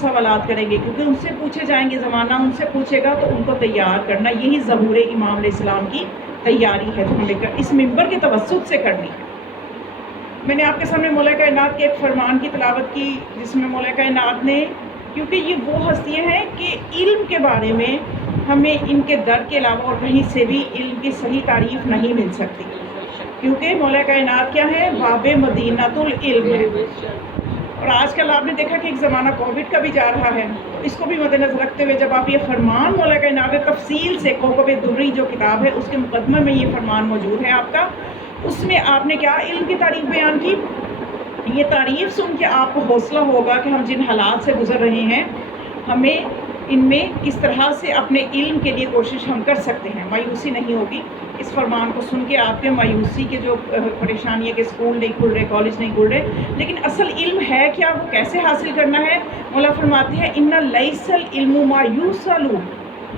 سوالات کریں گے، کیونکہ ان سے پوچھے جائیں گے، زمانہ ان سے پوچھے گا، تو ان کو تیار کرنا، یہی ظہور امام علیہ السلام کی تیاری ہے جو ہمیں اس منبر کے توسط سے کرنی ہے۔ میں نے آپ کے سامنے مولا کائنات کے ایک فرمان کی تلاوت کی، جس میں مولا کائنات نے، کیونکہ یہ وہ ہستیاں ہیں کہ علم کے بارے میں ہمیں ان کے در کے علاوہ اور کہیں سے بھی علم کی صحیح تعریف نہیں مل سکتی، کیونکہ مولا کائنات کیا ہے؟ باب مدینۃ العلم ہے۔ اور آج کل آپ نے دیکھا کہ ایک زمانہ کووڈ کا بھی جا رہا ہے، اس کو بھی مد نظر رکھتے ہوئے جب آپ یہ فرمان مولا کائنات نے تفصیل سے، کوكب الدری جو کتاب ہے اس کے مقدمے میں یہ فرمان موجود ہے آپ کا، اس میں آپ نے کیا علم کی تعریف بیان کی؟ یہ تعریف سن کے آپ کو حوصلہ ہوگا کہ ہم جن حالات سے گزر رہے ہیں، ہمیں ان میں کس طرح سے اپنے علم کے لیے کوشش ہم کر سکتے ہیں، مایوسی نہیں ہوگی۔ اس فرمان کو سن کے آپ کے مایوسی کے جو پریشانی ہے کہ اسکول نہیں کھل رہے، کالج نہیں کھل رہے، لیکن اصل علم ہے کیا، وہ کیسے حاصل کرنا ہے؟ مولا فرماتے ہیں ان لیس العلم ما یوصل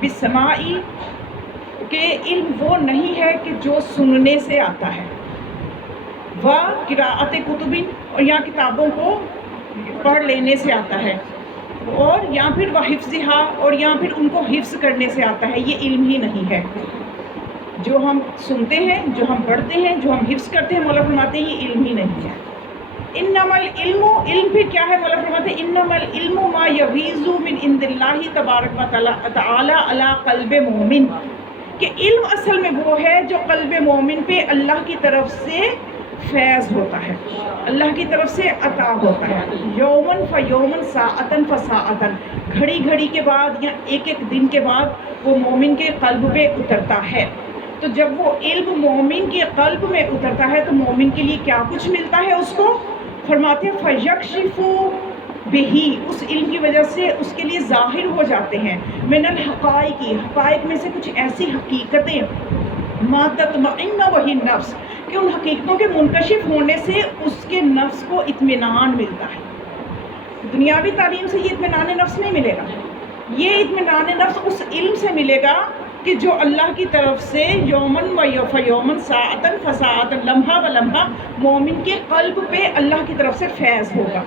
بالسماع، کہ علم وہ نہیں ہے کہ جو سننے سے آتا ہے، و قراءت کتب، اور یا کتابوں کو پڑھ لینے سے آتا ہے، اور یا پھر وہ حفظہا، اور یا پھر ان کو حفظ کرنے سے آتا ہے، یہ علم ہی نہیں ہے۔ جو ہم سنتے ہیں، جو ہم پڑھتے ہیں، جو ہم حفظ کرتے ہیں، مولا فرماتے ہیں یہ علم ہی نہیں ہے۔ انما العلم، علم پھر کیا ہے؟ مولا فرماتے ہیں انما العلم ما یغیظ من عند اللہ تبارک و تعالی علی قلب مومن، کہ علم اصل میں وہ ہے جو قلب مومن پہ اللہ کی طرف سے فیض ہوتا ہے، اللہ کی طرف سے عطا ہوتا ہے، یومن فیومن ساعتن فساعتن، گھڑی گھڑی کے بعد یا ایک ایک دن کے بعد وہ مومن کے قلب پہ اترتا ہے۔ تو جب وہ علم مومن کے قلب میں اترتا ہے تو مومن کے لیے کیا کچھ ملتا ہے اس کو؟ فرماتے ہیں فَيَكْشِفُ بِهِ، اس علم کی وجہ سے اس کے لیے ظاہر ہو جاتے ہیں، من الحقائق، حقائق میں سے کچھ ایسی حقیقتیں، ما تطمئن وہی نفس، کہ ان حقیقتوں کے منکشف ہونے سے اس کے نفس کو اطمینان ملتا ہے۔ دنیاوی تعلیم سے یہ اطمینان نفس نہیں ملے گا، یہ اطمینان نفس اس علم سے ملے گا کہ جو اللہ کی طرف سے یومن و فیومن ساعتن فساعتن، لمحہ و لمحہ مومن کے قلب پہ اللہ کی طرف سے فیض ہوگا۔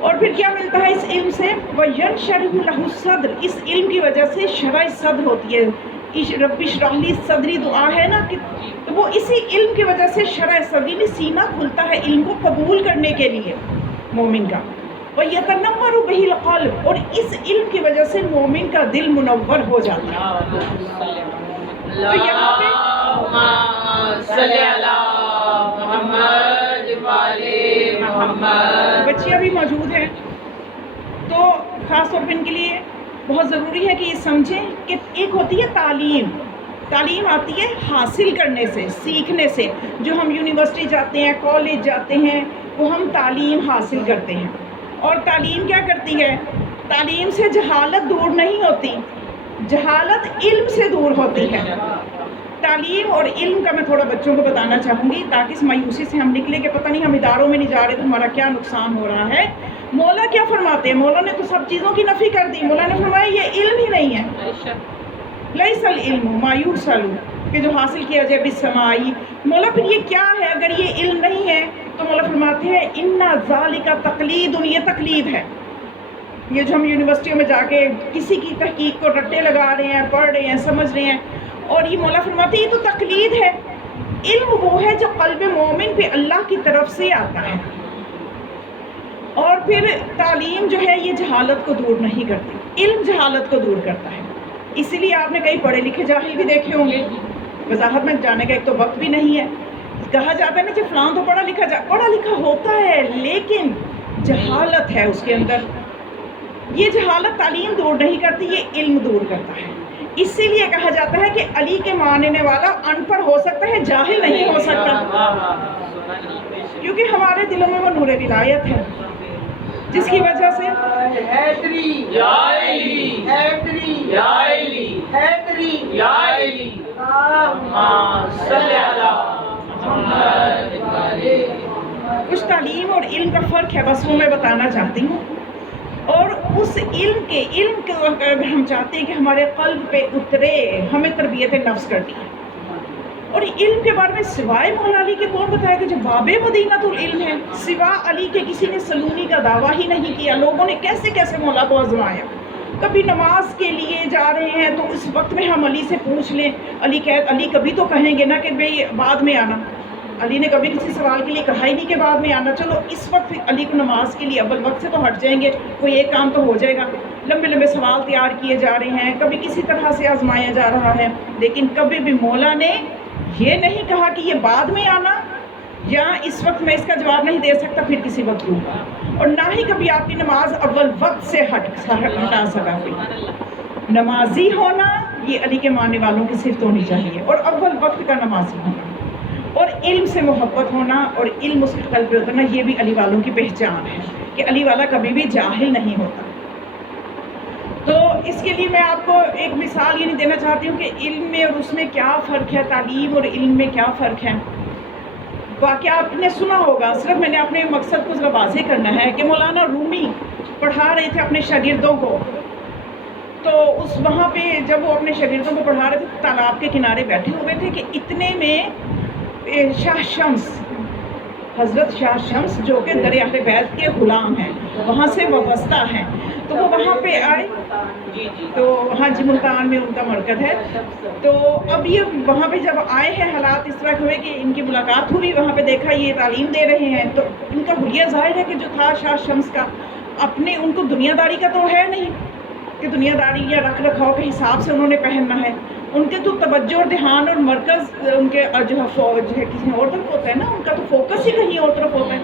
اور پھر کیا ملتا ہے اس علم سے؟ وَيَنْشَرِحُ لَهُ الصَّدْرُ، اس علم کی وجہ سے شرح صدر ہوتی ہے، رب اشرح لی صدری دعا ہے نا، کہ تو وہ اسی علم کی وجہ سے شرح صدری میں سینہ کھلتا ہے علم کو قبول کرنے کے لیے مومن کا۔ وَيَتَنَوَّرُ بِهِ الْقَلْبُ، اور اس علم کی وجہ سے مومن کا دل منور ہو جاتا ہے۔ تو یہاں پہ بچیاں بھی موجود ہیں، تو خاص طور پہ ان کے لیے بہت ضروری ہے کہ یہ سمجھیں کہ ایک ہوتی ہے تعلیم، تعلیم آتی ہے حاصل کرنے سے، سیکھنے سے، جو ہم یونیورسٹی جاتے ہیں، کالج جاتے ہیں، وہ ہم تعلیم حاصل کرتے ہیں، اور تعلیم کیا کرتی ہے؟ تعلیم سے جہالت دور نہیں ہوتی، جہالت علم سے دور ہوتی ہے۔ تعلیم اور علم کا میں تھوڑا بچوں کو بتانا چاہوں گی تاکہ اس مایوسی سے ہم نکلیں کہ پتہ نہیں ہم اداروں میں نہیں جا رہے تو ہمارا کیا نقصان ہو رہا ہے۔ مولا کیا فرماتے ہیں؟ مولا نے تو سب چیزوں کی نفی کر دی، مولا نے فرمایا یہ علم ہی نہیں ہے، لیس العلم ما یوصل، کہ جو حاصل کیا جائے بالسماع۔ مولا پھر یہ کیا ہے اگر یہ علم نہیں ہے؟ تو مولا فرماتے ہیں ان ذالک تقلید، یہ تقلید ہے، یہ جو ہم یونیورسٹیوں میں جا کے کسی کی تحقیق کو رٹے لگا رہے ہیں، پڑھ رہے ہیں، سمجھ رہے ہیں، اور یہ مولا فرماتے ہیں یہ تو تقلید ہے۔ علم وہ ہے جو قلب مومن پہ اللہ کی طرف سے آتا ہے، اور پھر تعلیم جو ہے یہ جہالت کو دور نہیں کرتی، علم جہالت کو دور کرتا ہے۔ اسی لیے آپ نے کئی پڑھے لکھے جاہل بھی دیکھے ہوں گے، وضاحت میں جانے کا ایک تو وقت بھی نہیں ہے، کہا جاتا ہے نا کہ فلاں تو پڑھا لکھا ہوتا ہے لیکن جہالت ہے اس کے اندر۔ یہ جہالت تعلیم دور نہیں کرتی، یہ علم دور کرتا ہے۔ اسی لیے کہا جاتا ہے کہ علی کے ماننے والا ان پڑھ ہو سکتا ہے، جاہل نہیں ہو سکتا، کیونکہ ہمارے دلوں میں وہ نور ولایت ہے، جس کی وجہ سے کچھ تعلیم اور علم کا فرق ہے، بس وہ میں بتانا چاہتی ہوں۔ اور اس علم کو اگر ہم چاہتے ہیں کہ ہمارے قلب پہ اترے، ہمیں تربیت نفس کرنی ہے، اور علم کے بارے میں سوائے مولا علی کے کون بتایا کہ جو باب مدینۃ العلم ہے، سوا علی کے کسی نے سلونی کا دعویٰ ہی نہیں کیا. لوگوں نے کیسے کیسے مولا کو آزمایا. کبھی نماز کے لیے جا رہے ہیں تو اس وقت میں ہم علی سے پوچھ لیں، علی کبھی تو کہیں گے نا کہ بھئی بعد میں آنا. علی نے کبھی کسی سوال کے لیے کہا ہی نہیں کہ بعد میں آنا. چلو اس وقت علی کو نماز کے لیے اول وقت سے تو ہٹ جائیں گے، کوئی ایک کام تو ہو جائے گا. لمبے لمبے سوال تیار کیے جا رہے ہیں، کبھی کسی طرح سے آزمایا جا رہا ہے، لیکن کبھی بھی مولا نے یہ نہیں کہا کہ یہ بعد میں آنا یا اس وقت میں اس کا جواب نہیں دے سکتا، پھر کسی وقت دوں گا. اور نہ ہی کبھی آپ کی نماز اول وقت سے ہٹا سکا. نمازی ہونا یہ علی کے ماننے والوں کی صفت ہونی چاہیے، اور اول وقت کا نمازی ہونا، اور علم سے محبت ہونا اور علم اس کے قلب پہ اترنا، یہ بھی علی والوں کی پہچان ہے کہ علی والا کبھی بھی جاہل نہیں ہوتا. تو اس کے لیے میں آپ کو ایک مثال یہ نہیں دینا چاہتی ہوں کہ علم میں اور اس میں کیا فرق ہے، تعلیم اور علم میں کیا فرق ہے. واقعہ آپ نے سنا ہوگا، صرف میں نے اپنے مقصد کو ذرا واضح کرنا ہے کہ مولانا رومی پڑھا رہے تھے اپنے شاگردوں کو. تو وہاں پہ جب وہ اپنے شاگردوں کو پڑھا رہے تھے تالاب کے کنارے بیٹھے ہوئے تھے کہ اتنے میں شاہ شمس، حضرت شاہ شمس جو کہ دریا اہل بیت کے غلام ہیں، وہاں سے وابستہ ہیں، تو وہ وہاں پہ آئے. تو ہاں جی، ملتان میں ان کا مرکز ہے. تو اب یہ وہاں پہ جب آئے ہیں، حالات اس طرح کے ہوئے کہ ان کی ملاقات ہوئی، وہاں پہ دیکھا یہ تعلیم دے رہے ہیں. تو ان کا حلیہ ظاہر ہے کہ جو تھا شاہ شمس کا، اپنے ان کو دنیا داری کا تو ہے نہیں کہ دنیا داری یا رکھ رکھاؤ کے حساب سے انہوں نے پہننا ہے. ان کے تو توجہ اور دھیان اور مرکز ان کے جو ہے کسی اور طرف ہوتا ہے نا، ان کا تو فوکس ہی کہیں اور طرف ہوتا ہے.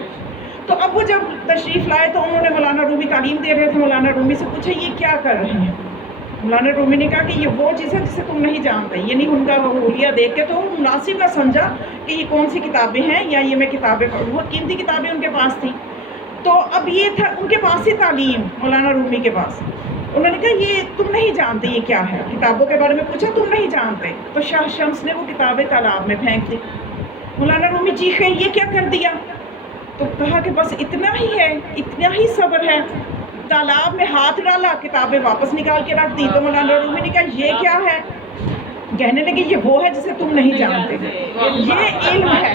تو اب وہ جب تشریف لائے تو انہوں نے مولانا رومی تعلیم دے رہے تھے، مولانا رومی سے پوچھا یہ کیا کر رہے ہیں. مولانا رومی نے کہا کہ یہ وہ چیز ہے جسے تم نہیں جانتے. یعنی ان کا حلیہ دیکھ کے تو مناسب نہ سمجھا کہ یہ کون سی کتابیں ہیں یا یہ میں کتابیں پڑھوں. بہت قیمتی کتابیں ان کے پاس تھیں. تو اب یہ تھا ان کے پاس ہی تعلیم، مولانا رومی کے پاس. انہوں نے کہا یہ تم نہیں جانتے یہ کیا ہے. کتابوں کے بارے میں پوچھا، تم نہیں جانتے. تو شاہ شمس نے وہ کتابیں تالاب میں پھینک دی. مولانا رومی چیخے یہ کیا کر دیا. تو کہا کہ بس اتنا ہی ہے، اتنا ہی صبر ہے. تالاب میں ہاتھ ڈالا، کتابیں واپس نکال کے رکھ دی. تو مولانا رومی نے کہا یہ کیا ہے. کہنے لگے یہ وہ ہے جسے تم نہیں جانتے. یہ علم ہے.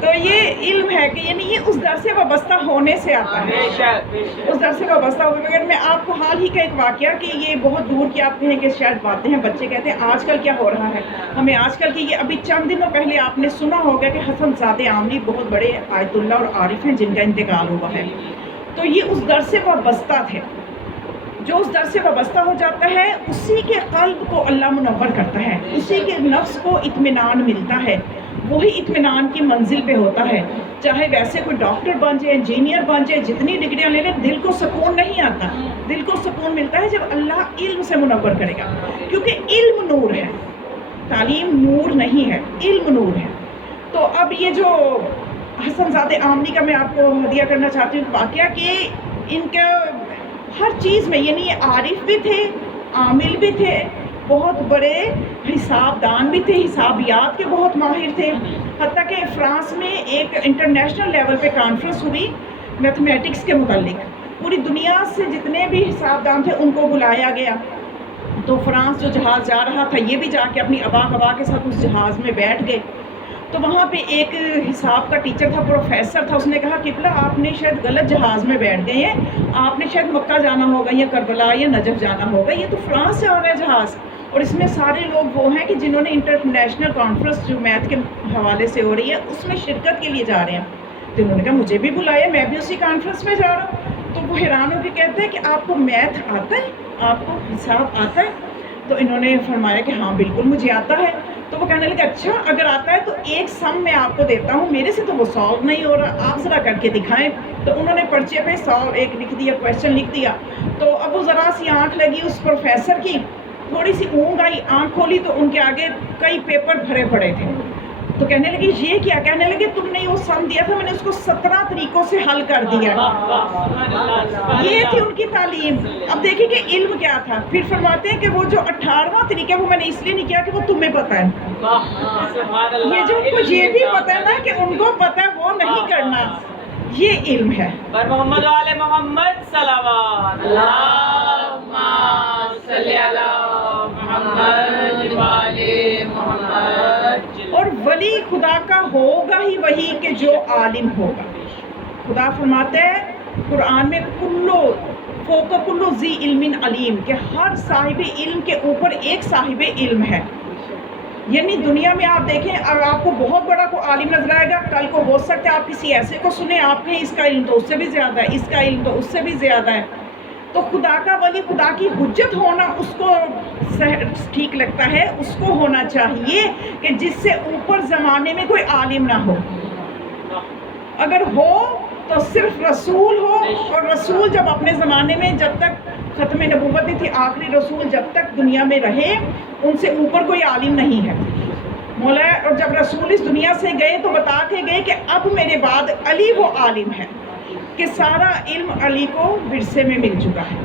تو یہ علم ہے کہ یعنی یہ اس در سے وابستہ ہونے سے آتا ہے. اس در سے وابستہ ہونے بغیر. میں آپ کو حال ہی کا ایک واقعہ کہ یہ بہت دور کی آپ کہیں کہ شاید باتیں ہیں، بچے کہتے ہیں آج کل کیا ہو رہا ہے ہمیں آج کل کی. یہ ابھی چند دنوں پہلے آپ نے سنا ہوگا کہ حسن زادہ عاملی بہت بڑے آیت اللہ اور عارف ہیں جن کا انتقال ہوا ہے. تو یہ اس در سے وابستہ تھے. جو اس در سے وابستہ ہو جاتا ہے اسی کے قلب کو اللہ منور کرتا ہے، اسی کے نفس کو اطمینان ملتا ہے. وہی اطمینان کی منزل پہ ہوتا ہے. چاہے ویسے کوئی ڈاکٹر بن جائے، انجینئر بن جائے، جتنی ڈگریاں لے لیں، دل کو سکون نہیں آتا. دل کو سکون ملتا ہے جب اللہ علم سے منور کرے گا، کیونکہ علم نور ہے، تعلیم نور نہیں ہے، علم نور ہے. تو اب یہ جو حسن زادہ عاملی کا میں آپ کو ہدیہ کرنا چاہتی ہوں واقعہ کہ ان کا ہر چیز میں، یعنی یہ عارف بھی تھے، عامل بھی تھے، بہت بڑے حساب دان بھی تھے، حسابیات کے بہت ماہر تھے. حتیٰ کہ فرانس میں ایک انٹرنیشنل لیول پہ کانفرنس ہوئی میتھمیٹکس کے متعلق. پوری دنیا سے جتنے بھی حساب دان تھے ان کو بلایا گیا. تو فرانس جو جہاز جا رہا تھا یہ بھی جا کے اپنی ابا کے ساتھ اس جہاز میں بیٹھ گئے. تو وہاں پہ ایک حساب کا ٹیچر تھا، پروفیسر تھا. اس نے کہا قبلہ آپ نے شاید غلط جہاز میں بیٹھ گئے ہیں، آپ نے شاید مکہ جانا ہوگا یا کربلا یا نجف جانا ہوگا. یہ تو فرانس سے آ رہا ہے جہاز، اور اس میں سارے لوگ وہ ہیں کہ جنہوں نے انٹرنیشنل کانفرنس جو میتھ کے حوالے سے ہو رہی ہے اس میں شرکت کے لیے جا رہے ہیں. تو انہوں نے کہا مجھے بھی بلایا، میں بھی اسی کانفرنس میں جا رہا ہوں. تو وہ حیران ہو کے کہتے ہیں کہ آپ کو میتھ آتا ہے، آپ کو حساب آتا ہے. تو انہوں نے فرمایا کہ ہاں بالکل مجھے آتا ہے. تو وہ کہنے لگے اچھا اگر آتا ہے تو ایک سم میں آپ کو دیتا ہوں، میرے سے تو وہ سالو نہیں ہو رہا، آپ ذرا کر کے دکھائیں. تو انہوں نے پرچے پہ سالو ایک لکھ دیا، کویشچن لکھ دیا. تو اب وہ ذرا سی آنکھ لگی اس پروفیسر کی، تھوڑی سی اونگ آئی، آنکھ کھولی تو ان کے آگے کئی پیپر بھرے پڑے تھے. تو کہنے لگے یہ کیا. کہنے لگے تم نے وہ سم دیا تھا، میں نے اس کو 17 طریقوں سے حل کر دیا. یہ تھی ان کی تعلیم. اب دیکھیں کہ علم کیا تھا. پھر فرماتے ہیں کہ وہ جو 18واں طریقہ وہ میں نے اس لیے نہیں کیا کہ وہ تمہیں پتہ ہے. یہ جو ان کو یہ بھی پتہ ہے نا کہ ان کو پتہ ہے وہ نہیں کرنا، یہ علم ہے. پر محمد وعلى محمد صلوات اللہم صلی علی محمد وعلى محمد خدا کا ہوگا ہی وہی کہ جو عالم ہوگا. خدا فرماتے ہیں قرآن میں کلو فوق کلو ذی علم علیم، کہ ہر صاحب علم کے اوپر ایک صاحب علم ہے. یعنی دنیا میں آپ دیکھیں، اگر آپ کو بہت بڑا کوئی عالم نظر آئے گا، کل کو ہو سکتا ہے آپ کسی ایسے کو سنیں، آپ کہیں اس کا علم تو اس سے بھی زیادہ ہے، اس کا علم تو اس سے بھی زیادہ ہے. تو خدا کا ولی، خدا کی حجت ہونا اس کو ٹھیک لگتا ہے، اس کو ہونا چاہیے کہ جس سے اوپر زمانے میں کوئی عالم نہ ہو. اگر ہو تو صرف رسول ہو، اور رسول جب اپنے زمانے میں، جب تک ختم نبوت نہیں تھی، آخری رسول جب تک دنیا میں رہے، ان سے اوپر کوئی عالم نہیں ہے. مولا، اور جب رسول اس دنیا سے گئے تو بتا کے گئے کہ اب میرے بعد علی وہ عالم ہے، کہ سارا علم علی کو ورثے میں مل چکا ہے،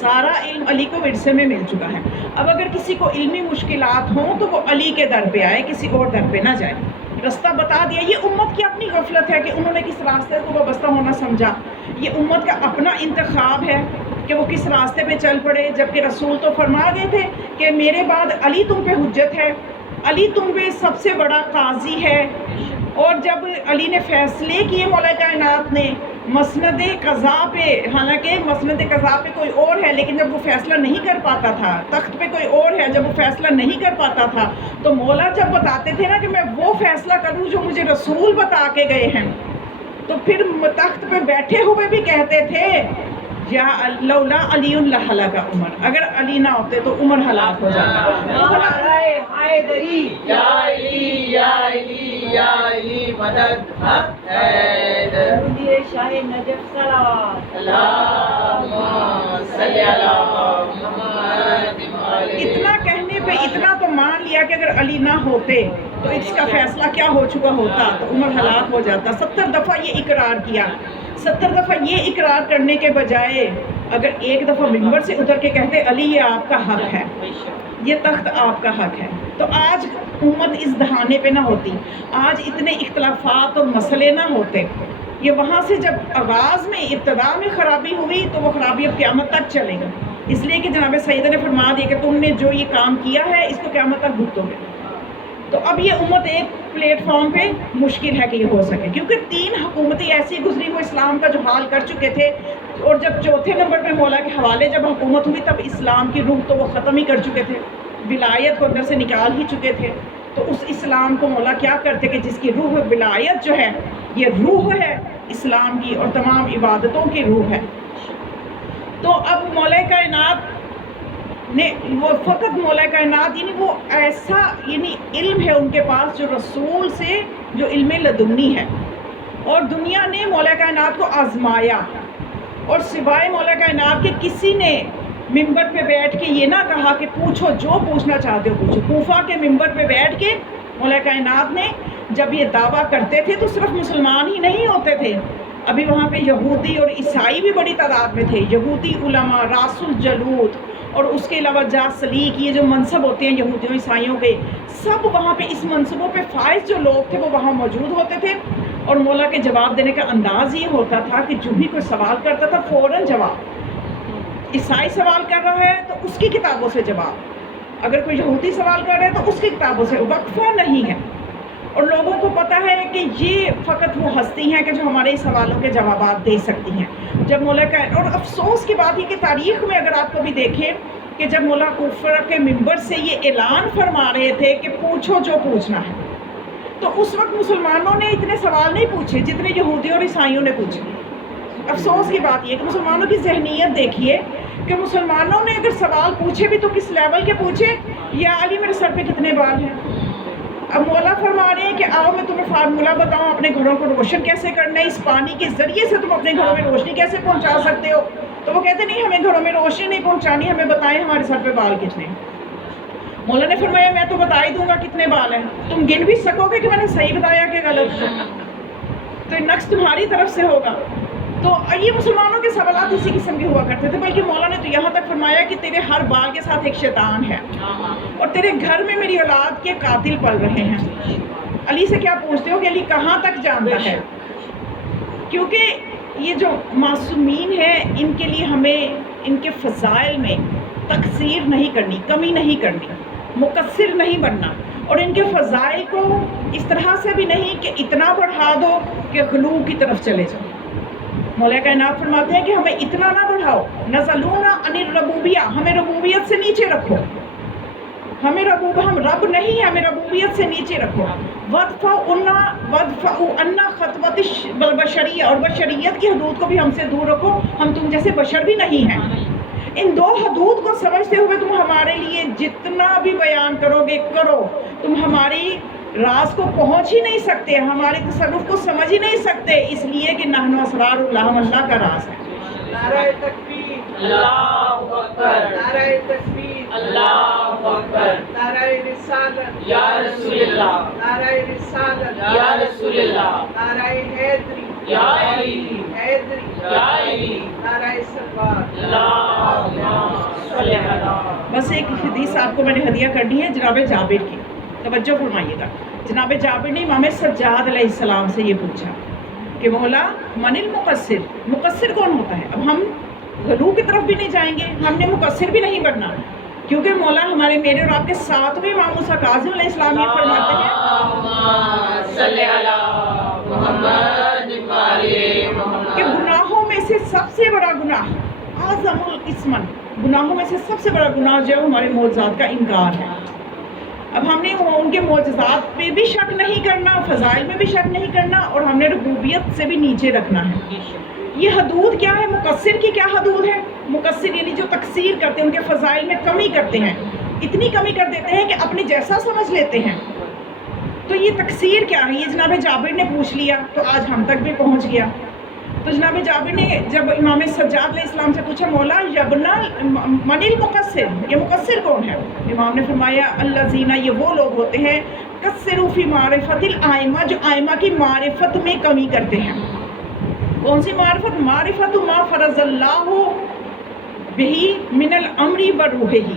سارا علم علی کو ورثے میں مل چکا ہے. اب اگر کسی کو علمی مشکلات ہوں تو وہ علی کے در پہ آئے، کسی اور در پہ نہ جائے. رستہ بتا دیا. یہ امت کی اپنی غفلت ہے کہ انہوں نے کس راستے کو وابستہ ہونا سمجھا. یہ امت کا اپنا انتخاب ہے کہ وہ کس راستے پہ چل پڑے، جبکہ رسول تو فرما گئے تھے کہ میرے بعد علی تم پہ حجت ہے، علی تم پہ سب سے بڑا قاضی ہے. اور جب علی نے فیصلے کیے مولا کائنات نے مسند قضا پہ، حالانکہ مسند قضا پہ کوئی اور ہے، لیکن جب وہ فیصلہ نہیں کر پاتا تھا، تخت پہ کوئی اور ہے، جب وہ فیصلہ نہیں کر پاتا تھا، تو مولا جب بتاتے تھے نا کہ میں وہ فیصلہ کروں جو مجھے رسول بتا کے گئے ہیں، تو پھر تخت پہ بیٹھے ہوئے بھی کہتے تھے یا لولا علی لہلک عمر، اگر علی نہ ہوتے تو عمر ہلاک ہو جاتا. یا علی یا علی یا علی مدد حق حیدر. شاہ نجف صلوات. اللہم صلی علی محمد. اتنا کہنے پہ اتنا تو مان لیا کہ اگر علی نہ ہوتے تو اس کا فیصلہ کیا ہو چکا ہوتا، تو عمر ہلاک ہو جاتا. 70 دفعہ یہ اقرار کیا. 70 دفعہ یہ اقرار کرنے کے بجائے اگر ایک دفعہ منبر سے اتر کے کہتے علی یہ آپ کا حق ہے، یہ تخت آپ کا حق ہے، تو آج امت اس دہانے پہ نہ ہوتی، آج اتنے اختلافات اور مسئلے نہ ہوتے. یہ وہاں سے جب آغاز میں ابتدا میں خرابی ہوئی تو وہ خرابی اب قیامت تک چلے گی، اس لیے کہ جناب سیدہ نے فرما دیا کہ تم نے جو یہ کام کیا ہے اس کو قیامت تک بھگتو گے. تو اب یہ امت ایک پلیٹ فارم پہ مشکل ہے کہ یہ ہو سکے، کیونکہ 3 حکومتیں ایسی گزری وہ اسلام کا جو حال کر چکے تھے، اور جب چوتھے نمبر پہ مولا کے حوالے جب حکومت ہوئی تب اسلام کی روح تو وہ ختم ہی کر چکے تھے، ولایت کو اندر سے نکال ہی چکے تھے. تو اس اسلام کو مولا کیا کرتے کہ جس کی روح ولایت جو ہے، یہ روح ہے اسلام کی اور تمام عبادتوں کی روح ہے. تو اب مولا کائنات نے وہ فقط مولا کائنات، یعنی وہ ایسا یعنی علم ہے ان کے پاس جو رسول سے جو علم لدنی ہے، اور دنیا نے مولا کائنات کو آزمایا، اور سوائے مولا کائنات کے کسی نے ممبر پہ بیٹھ کے یہ نہ کہا کہ پوچھو جو پوچھنا چاہتے ہو پوچھو. کوفہ کے ممبر پہ بیٹھ کے مولا کائنات نے جب یہ دعویٰ کرتے تھے تو صرف مسلمان ہی نہیں ہوتے تھے، ابھی وہاں پہ یہودی اور عیسائی بھی بڑی تعداد میں تھے. یہودی علماء، راس الجلود، اور اس کے علاوہ جاسلیق، یہ جو منصب ہوتے ہیں یہودیوں عیسائیوں کے، سب وہاں پہ اس منصبوں پہ فائز جو لوگ تھے وہ وہاں موجود ہوتے تھے. اور مولا کے جواب دینے کا انداز یہ ہوتا تھا کہ جو بھی کوئی سوال کرتا تھا فوراً جواب. عیسائی سوال کر رہا ہے تو اس کی کتابوں سے جواب، اگر کوئی یہودی سوال کر رہا ہے تو اس کی کتابوں سے، وقفہ نہیں ہے. اور لوگوں کو پتہ ہے کہ یہ فقط وہ ہستی ہیں کہ جو ہمارے اس سوالوں کے جوابات دے سکتی ہیں. جب مولا کا، اور افسوس کی بات یہ کہ تاریخ میں اگر آپ کبھی دیکھیں کہ جب مولا کوفہ کے ممبر سے یہ اعلان فرما رہے تھے کہ پوچھو جو پوچھنا ہے، تو اس وقت مسلمانوں نے اتنے سوال نہیں پوچھے جتنے یہودیوں اور عیسائیوں نے پوچھے. افسوس کی بات یہ کہ مسلمانوں کی ذہنیت دیکھیے کہ مسلمانوں نے اگر سوال پوچھے بھی تو کس لیول کے پوچھے، یا علی میرے سر پہ کتنے بال ہیں. اب مولا فرما رہے ہیں کہ آؤ میں تمہیں فارمولہ بتاؤں اپنے گھروں کو روشن کیسے کرنا ہے، اس پانی کے ذریعے سے تم اپنے گھروں میں روشنی کیسے پہنچا سکتے ہو. تو وہ کہتے نہیں ہمیں گھروں میں روشنی نہیں پہنچانی، ہمیں بتائیں ہمارے سر پہ بال کتنے. مولا نے فرمایا میں تو بتا ہی دوں گا کتنے بال ہیں، تم گن بھی سکو گے کہ میں نے صحیح بتایا کہ غلط، تو نقص تمہاری طرف سے ہوگا. تو یہ مسلمانوں کے سوالات اسی قسم کے ہوا کرتے تھے. بلکہ مولا نے تو یہاں تک فرمایا کہ تیرے ہر بال کے ساتھ ایک شیطان ہے، اور تیرے گھر میں میری اولاد کے قاتل پل رہے ہیں. علی سے کیا پوچھتے ہو کہ علی کہاں تک جانتا ہے. کیونکہ یہ جو معصومین ہیں ان کے لیے ہمیں ان کے فضائل میں تقصیر نہیں کرنی، کمی نہیں کرنی، مقصر نہیں بننا. اور ان کے فضائل کو اس طرح سے بھی نہیں کہ اتنا بڑھا دو کہ خلو کی طرف چلے جاؤ۔ مولا کائنات فرماتے ہیں کہ ہمیں اتنا نہ بڑھاؤ، نزلونا عن الربوبیہ، ہمیں ربوبیت سے نیچے رکھو، ہم رب نہیں ہیں، ہمیں ربوبیت سے نیچے رکھو۔ وَادْفَعُوا عَنَّا خَطْوَةِ البشریہ، اور بشریت کی حدود کو بھی ہم سے دور رکھو، ہم تم جیسے بشر بھی نہیں ہیں۔ ان دو حدود کو سمجھتے ہوئے تم ہمارے لیے جتنا بھی بیان کرو گے کرو، تم ہماری راز کو پہنچ ہی نہیں سکتے، ہمارے تصرف کو سمجھ ہی نہیں سکتے، اس لیے کہ نحن اسرار اللہ، ہم اللہ کا راز ہے۔ نعرہ تکبیر، اللہ اکبر، نعرہ تکبیر، اللہ اکبر، نعرہ رسالت، یا رسول اللہ، نعرہ رسالت، یا رسول اللہ، نعرہ حیدری، یا علی، حیدری، یا علی، نعرہ سلوات، اللہم صلی اللہ۔ بس ایک حدیث آپ کو میں نے ہدیہ کرنی ہے جناب جابر کی، توجہ فرمائیے گا۔ جناب جابر نے امام سجاد علیہ السلام سے یہ پوچھا کہ مولا من المقصر، مقصر کون ہوتا ہے؟ اب ہم غلو کی طرف بھی نہیں جائیں گے، ہم نے مقصر بھی نہیں بننا، کیونکہ مولا ہمارے میرے اور آپ کے ساتویں امام موسیٰ کاظم علیہ السلام یہ فرماتے ہیں کہ گناہوں میں سے سب سے بڑا گناہ، اعظم الاسم، گناہوں میں سے سب سے بڑا گناہ جو ہے ہمارے معجزات کا انکار ہے۔ اب ہم نے ان کے معجزات پہ بھی شک نہیں کرنا، فضائل میں بھی شک نہیں کرنا، اور ہم نے ربوبیت سے بھی نیچے رکھنا ہے۔ یہ حدود کیا ہے؟ مقصر کی کیا حدود ہے؟ مقصر یعنی جو تقصیر کرتے ہیں، ان کے فضائل میں کمی کرتے ہیں، اتنی کمی کر دیتے ہیں کہ اپنے جیسا سمجھ لیتے ہیں۔ تو یہ تقصیر کیا ہے؟ یہ جناب جابر نے پوچھ لیا تو آج ہم تک بھی پہنچ گیا۔ تو جناب جابر نے جب امام سجاد علیہ السلام سے پوچھا مولا یبنا من المقصر، یہ مقصر کون ہے؟ امام نے فرمایا الذین، یہ وہ لوگ ہوتے ہیں کثروا فی معرفت الائمہ، جو ائمہ کی معرفت میں کمی کرتے ہیں۔ کون سی معرفت؟ معرفت ما فرض اللہ بہی من الامر وروحہ،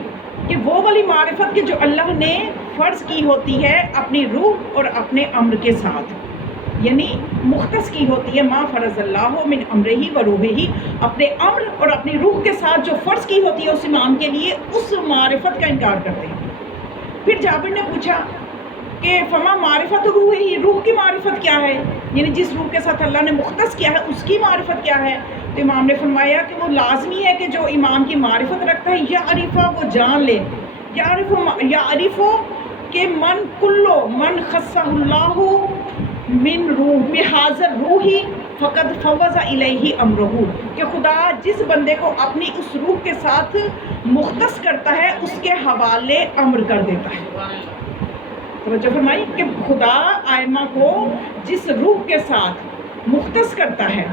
کہ وہ والی معرفت کہ جو اللہ نے فرض کی ہوتی ہے اپنی روح اور اپنے امر کے ساتھ، یعنی مختص کی ہوتی ہے ما فرض اللہ من امرہ و روحہ، اپنے امر اور اپنی روح کے ساتھ جو فرض کی ہوتی ہے اس امام کے لیے، اس معرفت کا انکار کرتے ہیں۔ پھر جابر نے پوچھا کہ فما معرفت روح ہی، روح کی معرفت کیا ہے؟ یعنی جس روح کے ساتھ اللہ نے مختص کیا ہے اس کی معرفت کیا ہے؟ تو امام نے فرمایا کہ وہ لازمی ہے کہ جو امام کی معرفت رکھتا ہے یا عریفہ، وہ جان لے، یا عریفو کہ من کلو من خصہ اللہ من روح بحاضر روحی فقد فوض الیہ امرہ، کہ خدا جس بندے کو اپنی اس روح کے ساتھ مختص کرتا ہے اس کے حوالے امر کر دیتا ہے۔ توجہ فرمائی کہ خدا آئمہ کو جس روح کے ساتھ مختص کرتا ہے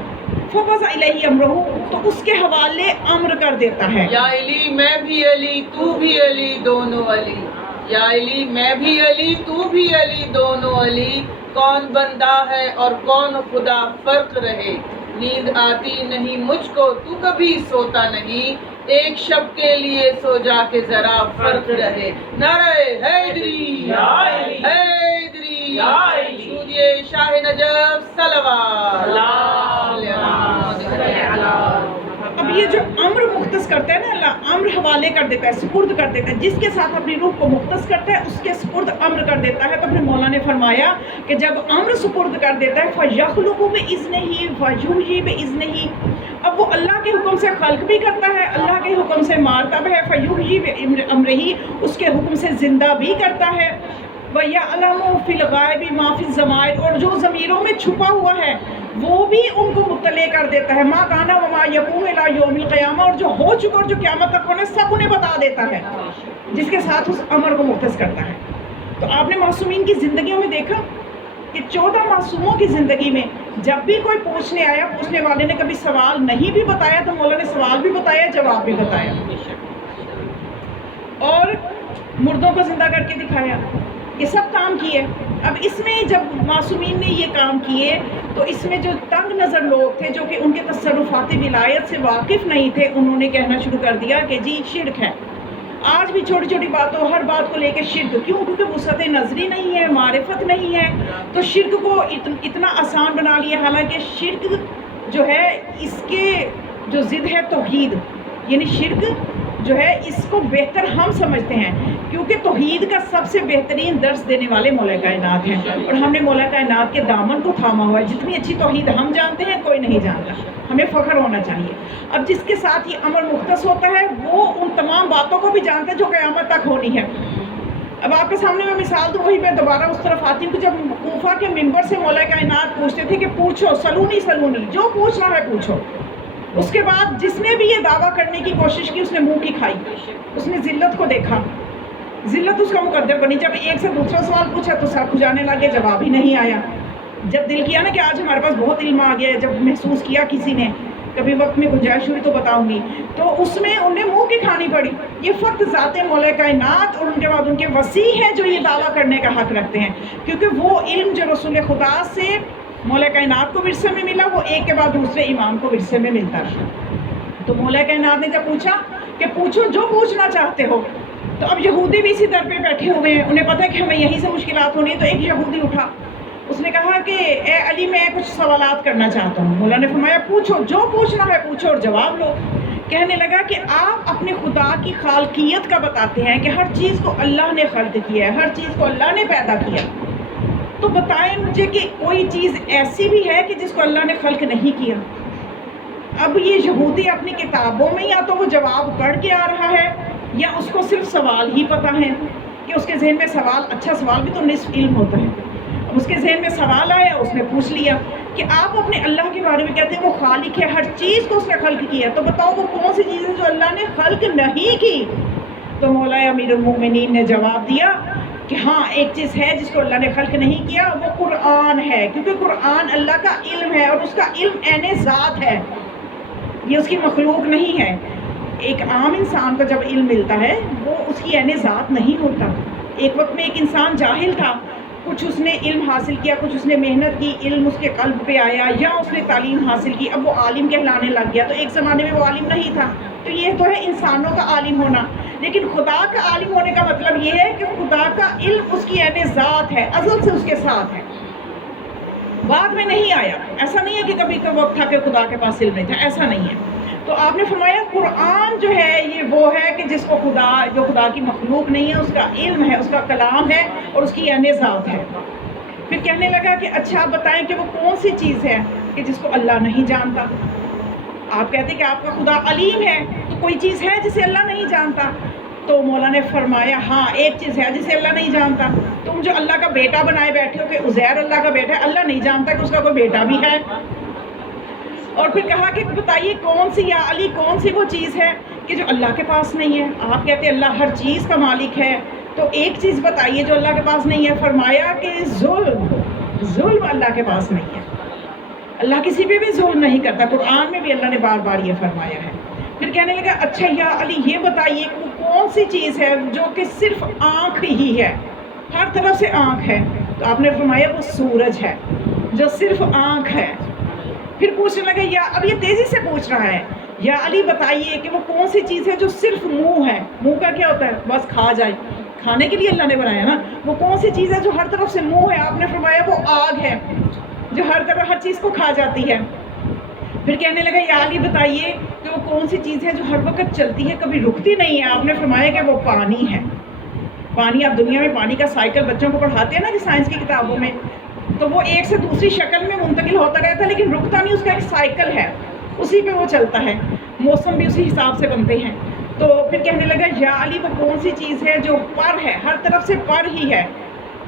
فوض الیہ امرہ، تو اس کے حوالے امر کر دیتا ہے۔ یا علی میں بھی علی تو بھی علی دونوں علی، یا علی میں بھی علی تو بھی علی دونوں علی، کون بندہ ہے اور کون خدا فرق رہے، نیند آتی نہیں مجھ کو تو کبھی سوتا نہیں، ایک شب کے لیے سو جا کے ذرا فرق رہے۔ نعرہ حیدری، حیدری، سوریہ شاہ نجف صلوات۔ اب یہ جو امر مختص کرتا ہے نا اللہ، امر حوالے کر دیتا ہے، سپرد کر دیتا ہے، جس کے ساتھ اپنی روح کو مختص کرتا ہے اس کے سپرد امر کر دیتا ہے۔ تو پھر مولا نے فرمایا کہ جب امر سپرد کر دیتا ہے فَيَخْلُقُ بِإِذْنِهِ وَيُحْيِي بِإِذْنِهِ، اب وہ اللہ کے حکم سے خلق بھی کرتا ہے، اللہ کے حکم سے مارتا بھی ہے، فَيُحْيِي بِأَمْرِهِ، اس کے حکم سے زندہ بھی کرتا ہے، وَيَعْلَمُ فِي الْغَائِبِ مَا فِي الضَّمَائِرِ، اور جو ضمیروں میں چھپا ہوا ہے وہ بھی ان کو مطلع کر دیتا ہے، ما کانا وما یکون الی یوم القیامہ، اور جو ہو چکا اور جو قیامت تک ہونا سب انہیں بتا دیتا ہے، جس کے ساتھ اس امر کو مختص کرتا ہے۔ تو آپ نے معصومین کی زندگیوں میں دیکھا کہ 14 معصوموں کی زندگی میں جب بھی کوئی پوچھنے آیا، پوچھنے والے نے کبھی سوال نہیں بھی بتایا تو مولا نے سوال بھی بتایا، جواب بھی بتایا، اور مردوں کو زندہ کر کے دکھایا، یہ سب کام کیے۔ اب اس میں جب معصومین نے یہ کام کیے تو اس میں جو تنگ نظر لوگ تھے، جو کہ ان کے تصرفات ولایت سے واقف نہیں تھے، انہوں نے کہنا شروع کر دیا کہ جی شرک ہے۔ آج بھی چھوٹی چھوٹی باتوں، ہر بات کو لے کے شرک، کیوں؟ کیونکہ وسعت نظری نہیں ہے، معرفت نہیں ہے، تو شرک کو اتنا آسان بنا لیا، حالانکہ شرک جو ہے اس کے جو ضد ہے توحید، یعنی شرک جو ہے اس کو بہتر ہم سمجھتے ہیں، کیونکہ توحید کا سب سے بہترین درس دینے والے مولا کائنات ہیں، اور ہم نے مولا کائنات کے دامن کو تھاما ہوا ہے۔ جتنی اچھی توحید ہم جانتے ہیں کوئی نہیں جانتا، ہمیں فخر ہونا چاہیے۔ اب جس کے ساتھ یہ امر مختص ہوتا ہے وہ ان تمام باتوں کو بھی جانتا ہے جو قیامت تک ہونی ہے۔ اب آپ کے سامنے میں مثال دوں، وہی میں دوبارہ اس طرف آتی ہوں کہ جب کوفہ کے منبر سے مولا کائنات پوچھتے تھے کہ پوچھو، سلونی سلونی، جو پوچھنا ہے پوچھو۔ اس کے بعد جس نے بھی یہ دعویٰ کرنے کی کوشش کی اس نے منہ کی کھائی، اس نے ذلت کو دیکھا، ذلت اس کا مقدر بنی۔ جب ایک سے دوسرا سوال پوچھا تو سر کھجانے لگے، جواب ہی نہیں آیا۔ جب دل کیا نا کہ آج ہمارے پاس بہت علم آ گیا ہے، جب محسوس کیا کسی نے کبھی وقت میں گنجائش ہوئی تو بتاؤں گی، تو اس میں انہیں منہ کی کھانی پڑی۔ یہ فقط ذات مولا کائنات اور ان کے بعد ان کے وسیع ہیں جو یہ دعویٰ کرنے کا حق رکھتے ہیں، کیونکہ وہ علم جو رسول خدا سے مولا کائنات کو ورثے میں ملا وہ ایک کے بعد دوسرے امام کو ورثے میں ملتا رہا۔ تو مولا کائنات نے جب پوچھا کہ پوچھو جو پوچھنا چاہتے ہو، تو اب یہودی بھی اسی در پہ بیٹھے ہوئے ہیں، انہیں پتہ ہے کہ ہمیں یہیں سے مشکلات ہونی ہے۔ تو ایک یہودی اٹھا، اس نے کہا کہ اے علی میں کچھ سوالات کرنا چاہتا ہوں۔ مولا نے فرمایا پوچھو، جو پوچھنا ہے پوچھو اور جواب لو۔ کہنے لگا کہ آپ اپنے خدا کی خالقیت کا بتاتے ہیں کہ ہر چیز کو اللہ نے خلق کیا ہے، ہر چیز کو اللہ نے پیدا کیا، تو بتائیں مجھے کہ کوئی چیز ایسی بھی ہے کہ جس کو اللہ نے خلق نہیں کیا؟ اب یہ یہودی اپنی کتابوں میں یا تو وہ جواب پڑھ کے آ رہا ہے یا اس کو صرف سوال ہی پتہ ہے، کہ اس کے ذہن میں سوال، اچھا سوال بھی تو نصف علم ہوتا ہے، اب اس کے ذہن میں سوال آیا، اس نے پوچھ لیا کہ آپ اپنے اللہ کے بارے میں کہتے ہیں وہ خالق ہے، ہر چیز کو اس نے خلق کیا، تو بتاؤ وہ کون سی چیز ہے جو اللہ نے خلق نہیں کی؟ تو مولا امیر المومنین نے جواب دیا کہ ہاں ایک چیز ہے جس کو اللہ نے خلق نہیں کیا، وہ قرآن ہے، کیونکہ قرآن اللہ کا علم ہے اور اس کا علم عین ذات ہے، یہ اس کی مخلوق نہیں ہے۔ ایک عام انسان کو جب علم ملتا ہے وہ اس کی عین ذات نہیں ہوتا۔ ایک وقت میں ایک انسان جاہل تھا، کچھ اس نے علم حاصل کیا، کچھ اس نے محنت کی، علم اس کے قلب پہ آیا، یا اس نے تعلیم حاصل کی، اب وہ عالم کہلانے لگ گیا۔ تو ایک زمانے میں وہ عالم نہیں تھا، تو یہ تو ہے انسانوں کا عالم ہونا، لیکن خدا کا عالم ہونے کا مطلب یہ ہے کہ خدا کا علم اس کی عین ذات ہے، ازل سے اس کے ساتھ ہے، بعد میں نہیں آیا۔ ایسا نہیں ہے کہ کبھی کا وقت تھا کہ خدا کے پاس علم نہیں تھا، ایسا نہیں ہے۔ تو آپ نے فرمایا قرآن جو ہے یہ وہ ہے کہ جس کو خدا، جو خدا کی مخلوق نہیں ہے، اس کا علم ہے، اس کا کلام ہے اور اس کی عین ذات ہے۔ پھر کہنے لگا کہ اچھا آپ بتائیں کہ وہ کون سی چیز ہے کہ جس کو اللہ نہیں جانتا؟ آپ کہتے ہیں کہ آپ کا خدا علیم ہے، تو کوئی چیز ہے جسے اللہ نہیں جانتا؟ تو مولا نے فرمایا ہاں ایک چیز ہے جسے اللہ نہیں جانتا، تم جو اللہ کا بیٹا بنائے بیٹھے ہو کہ عزیر اللہ کا بیٹا ہے، اللہ نہیں جانتا کہ اس کا کوئی بیٹا بھی ہے۔ اور پھر کہا کہ بتائیے کون سی، یا علی کون سی وہ چیز ہے کہ جو اللہ کے پاس نہیں ہے؟ آپ کہتے ہیں اللہ ہر چیز کا مالک ہے، تو ایک چیز بتائیے جو اللہ کے پاس نہیں ہے۔ فرمایا کہ ظلم اللہ کے پاس نہیں ہے، اللہ کسی پہ بھی ظلم نہیں کرتا، قرآن میں بھی اللہ نے بار بار یہ فرمایا ہے۔ پھر کہنے لگا اچھا یا علی یہ بتائیے کہ وہ کون سی چیز ہے جو کہ صرف آنکھ ہی ہے، ہر طرف سے آنکھ ہے؟ تو آپ نے فرمایا وہ سورج ہے جو صرف آنکھ ہے۔ پھر پوچھنے لگے یا، اب یہ تیزی سے پوچھ رہا ہے، یا علی بتائیے کہ وہ کون سی چیز ہے جو صرف منہ ہے؟ منہ کا کیا ہوتا ہے؟ بس کھا جائے، کھانے کے لیے اللہ نے بنایا نا، وہ کون سی چیز ہے جو ہر طرف سے منہ ہے؟ آپ نے فرمایا وہ آگ ہے جو ہر طرف ہر چیز کو کھا جاتی ہے۔ پھر کہنے لگا یا علی بتائیے کہ وہ کون سی چیز ہے جو ہر وقت چلتی ہے، کبھی رکتی نہیں ہے؟ آپ نے فرمایا کہ وہ پانی ہے۔ پانی، آپ دنیا میں پانی کا سائیکل بچوں کو پڑھاتے ہیں نا کہ سائنس کی کتابوں میں، تو وہ ایک سے دوسری شکل میں منتقل ہوتا رہتا ہے لیکن رکتا نہیں، اس کا ایک سائیکل ہے، اسی پہ وہ چلتا ہے، موسم بھی اسی حساب سے بنتے ہیں۔ تو پھر کہنے لگا یا علی وہ کون سی چیز ہے جو پر ہے، ہر طرف سے پر ہی ہے؟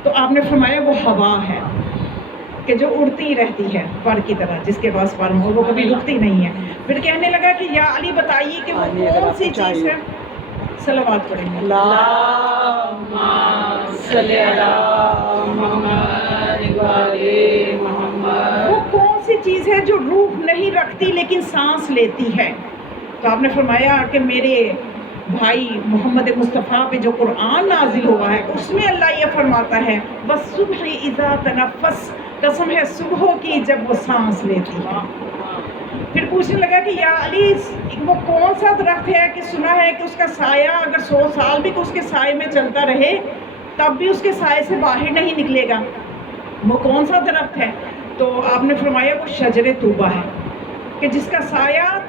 تو آپ نے فرمایا وہ ہوا ہے کہ جو اڑتی رہتی ہے پر کی طرح، جس کے پاس پر ہو وہ کبھی رکتی نہیں ہے۔ پھر کہنے لگا کہ یا علی بتائیے کہ وہ کون سی چیز ہے، صلوات پڑھیں گے، اللہم صلی علی محمد وعلی محمد، وہ کون سی چیز ہے جو روح نہیں رکھتی لیکن سانس لیتی ہے؟ تو آپ نے فرمایا کہ میرے بھائی محمد مصطفیٰ پہ جو قرآن نازل ہوا ہے اس میں اللہ یہ فرماتا ہے وَالصُّبْحِ اِذَا تَنَفَّسَ، قسم ہے صبح کی جب وہ سانس لیتی ہے۔ پھر پوچھنے لگا کہ یا علی وہ کون سا درخت ہے کہ سنا ہے کہ اس کا سایہ اگر 100 سال بھی اس کے سائے میں چلتا رہے تب بھی اس کے سائے سے باہر نہیں نکلے گا، وہ کون سا درخت ہے؟ تو آپ نے فرمایا وہ شجر طوبہ ہے کہ جس کا سایہ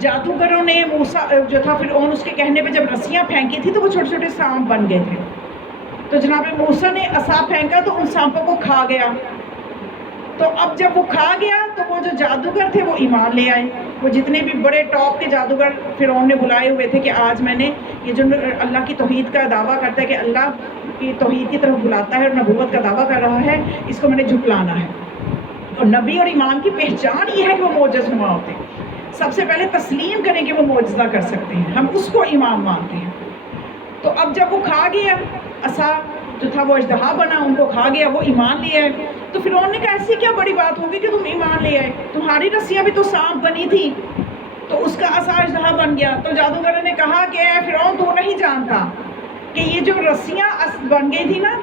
جادوگروں نے موسیٰ جو تھا فرعون اس کے کہنے پہ جب رسیاں پھینکی تھی تو وہ چھوٹے چھوٹے سانپ بن گئے تھے. تو جناب موسیٰ نے عصا پھینکا تو ان سانپوں کو کھا گیا. تو اب جب وہ کھا گیا تو وہ جو جادوگر تھے وہ ایمان لے آئے. وہ جتنے بھی بڑے ٹاپ کے جادوگر فرعون نے بلائے ہوئے تھے کہ آج میں نے یہ جو اللہ کی توحید کا دعویٰ کرتا ہے کہ اللہ کی توحید کی طرف بلاتا ہے اور نبوت کا دعویٰ کر رہا ہے, اس کو میں نے جھٹلانا ہے. اور نبی اور امام کی پہچان یہ ہے کہ وہ معجزہ نما ہوتے ہیں. سب سے پہلے تسلیم کریں کہ وہ معجزہ کر سکتے ہیں, ہم اس کو امام مانتے ہیں. تو اب جب وہ کھا گیا عصا جو تھا وہ اژدہا بنا, ان کو کھا گیا, وہ ایمان لے آئے. تو فرعون نے کہا ایسی کیا بڑی بات ہوگی کہ تم ایمان لے آئے, تمہاری رسیاں بھی تو سانپ بنی تھی, تو اس کا عصا اژدہا بن گیا. تو جادوگروں نے کہا کہ اے فرعون تو نہیں جانتا کہ یہ جو رسیاں بن گئی تھی نا,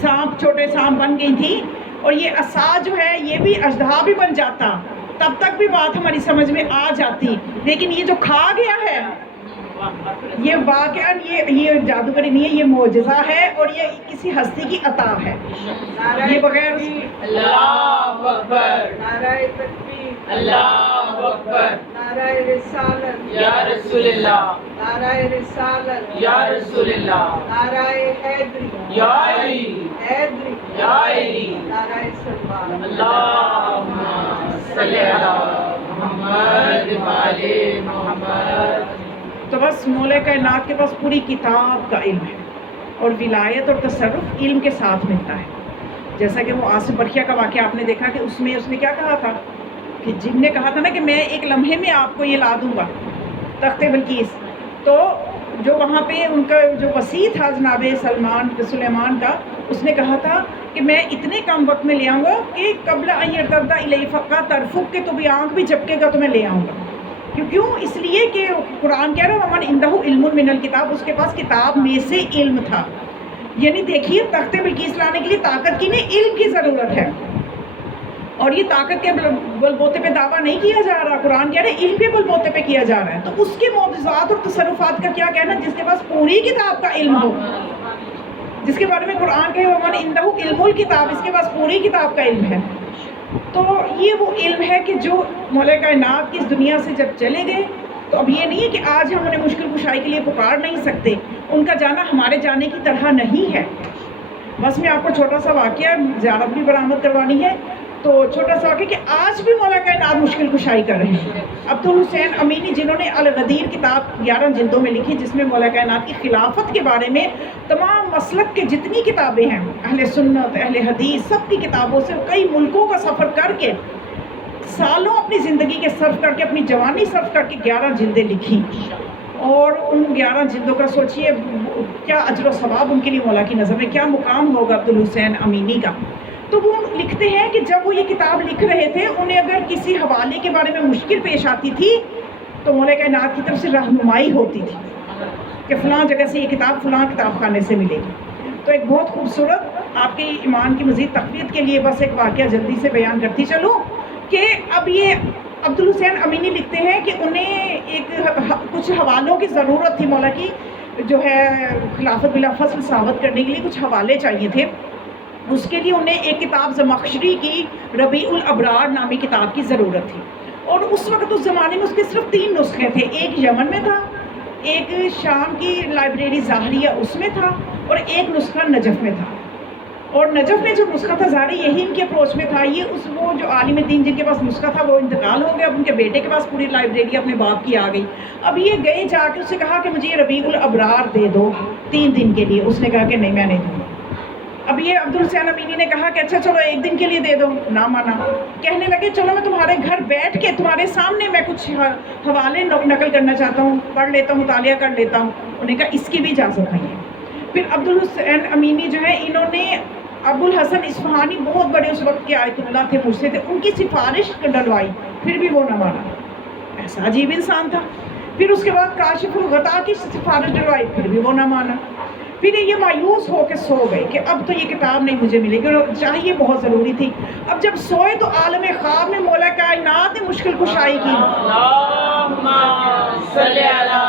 سانپ چھوٹے سانپ بن گئی تھی, اور یہ عصا جو ہے یہ بھی اژدہا بھی بن جاتا, تب تک بھی بات ہماری سمجھ میں آ جاتی. لیکن یہ جو کھا گیا ہے یہ واقعاً یہ جادوگری نہیں ہے, یہ معجزہ ہے اور یہ کسی ہستی کی عطا ہے. یہ بغیر اللہ اکبر, نعرہ تکبیر, اللہ اکبر, نعرہ رسالت, یا رسول اللہ, نعرہ رسالت, یا رسول اللہ, نعرہ حیدری, یا علی, حیدری, یا علی, نعرہ سلمان. اللہم صلی علی محمد وعلی محمد. تو بس مولا کائنات کے پاس پوری کتاب کا علم ہے, اور ولایت اور تصرف علم کے ساتھ ملتا ہے. جیسا کہ وہ آصف برکھیا کا واقعہ آپ نے دیکھا کہ اس میں اس نے کیا کہا تھا کہ جن نے کہا تھا نا کہ میں ایک لمحے میں آپ کو یہ لا دوں گا تخت بلقیس, تو جو وہاں پہ ان کا جو وسیع تھا جناب سلیمان کا, اس نے کہا تھا کہ میں اتنے کم وقت میں لے آؤں گا کہ قبل ان یرتد الی فقط ترفق کے تو بھی آنکھ بھی جھپکے گا تو میں لے آؤں گا. کیوں؟ اس لیے کہ قرآن کہہ رہا ہے ومن عندہ علم من الکتاب, اس کے پاس کتاب میں سے علم تھا. یعنی دیکھیے تخت بلقیس لانے کے لیے طاقت کی نہیں, علم کی ضرورت ہے. اور یہ طاقت کے بل بوتے پہ دعویٰ نہیں کیا جا رہا, قرآن کہہ رہا ہے علم کے بل بوتے پہ کیا جا رہا ہے. تو اس کے معجزات اور تصرفات کا کیا کہنا, جس کے پاس پوری کتاب کا علم ہو, جس کے بارے میں قرآن کہے ومن عندہ علم الکتاب, اس کے پاس پوری کتاب کا علم ہے. تو یہ وہ علم ہے کہ جو مولا کائنات کی اس دنیا سے جب چلے گئے تو اب یہ نہیں ہے کہ آج ہم انہیں مشکل کشائی کے لیے پکار نہیں سکتے, ان کا جانا ہمارے جانے کی طرح نہیں ہے. بس میں آپ کو چھوٹا سا واقعہ زیارت بھی برآمد کروانی ہے, تو چھوٹا سا واقعہ کہ آج بھی مولا کائنات مشکل کشائی کر رہے ہیں. عبدالحسین امینی جنہوں نے الغدیر کتاب 11 جلدوں میں لکھی, جس میں مولا کائنات کی خلافت کے بارے میں تمام مسلک کے جتنی کتابیں ہیں, اہل سنت اہل حدیث سب کی کتابوں سے کئی ملکوں کا سفر کر کے سالوں اپنی زندگی کے صرف کر کے, اپنی جوانی صرف کر کے 11 جلدیں لکھی. اور ان 11 جلدوں کا سوچیے کیا اجر و ثواب ان کے لیے مولا کی نظر میں, کیا مقام ہوگا عبدالحسین امینی کا. تو وہ لکھتے ہیں کہ جب وہ یہ کتاب لکھ رہے تھے, انہیں اگر کسی حوالے کے بارے میں مشکل پیش آتی تھی تو مولا کائنات کی طرف سے رہنمائی ہوتی تھی کہ فلاں جگہ سے یہ کتاب فلاں کتاب خانے سے ملے گی. تو ایک بہت خوبصورت آپ کے ایمان کی مزید تقویت کے لیے بس ایک واقعہ جلدی سے بیان کرتی چلوں کہ اب یہ عبدالحسین امینی لکھتے ہیں کہ انہیں ایک کچھ حوالوں کی ضرورت تھی, مولا کی جو ہے خلافت بلا فصل ثابت کرنے کے لیے کچھ حوالے چاہیے تھے. اس کے لیے انہیں ایک کتاب زمخشری کی ربیع الابرار نامی کتاب کی ضرورت تھی. اور اس وقت اس زمانے میں اس کے صرف 3 نسخے تھے, ایک یمن میں تھا, ایک شام کی لائبریری ظاہریہ اس میں تھا, اور ایک نسخہ نجف میں تھا. اور نجف میں جو نسخہ تھا ظاہری یہی ان کے اپروچ میں تھا. یہ وہ جو عالم دین جن کے پاس نسخہ تھا وہ انتقال ہو گیا, اب ان کے بیٹے کے پاس پوری لائبریری اپنے باپ کی آ گئی. اب یہ گئے جا کے اس سے کہا کہ مجھے یہ ربیع الابرار دے دو 3 دن کے لیے. اس نے کہا کہ نہیں میں نہیں دوں گا. اب یہ عبدالحسین امینی نے کہا کہ اچھا چلو 1 دن کے لیے دے دو, نہ مانا. کہنے لگے چلو میں تمہارے گھر بیٹھ کے تمہارے سامنے میں کچھ حوالے نقل کرنا چاہتا ہوں, پڑھ لیتا ہوں, مطالعہ کر لیتا ہوں. انہوں نے کہا اس کی بھی اجازت نہیں ہے. پھر عبدالحسین امینی جو ہے انہوں نے ابو الحسن اصفہانی بہت بڑے اس وقت کے آیت اللہ تھے, مجھ سے تھے, ان کی سفارش ڈلوائی, پھر بھی وہ نہ مانا. ایسا عجیب انسان تھا. پھر اس کے بعد کاشف الغطا کی سفارش ڈلوائی, پھر بھی وہ نہ مانا. پھر یہ مایوس ہو کے سو گئے کہ اب تو یہ کتاب نہیں مجھے ملے گی, اور چاہیے بہت ضروری تھی. اب جب سوئے تو عالم خواب میں مولا کائنات نے مشکل کشائی کی. اللہم صلی علی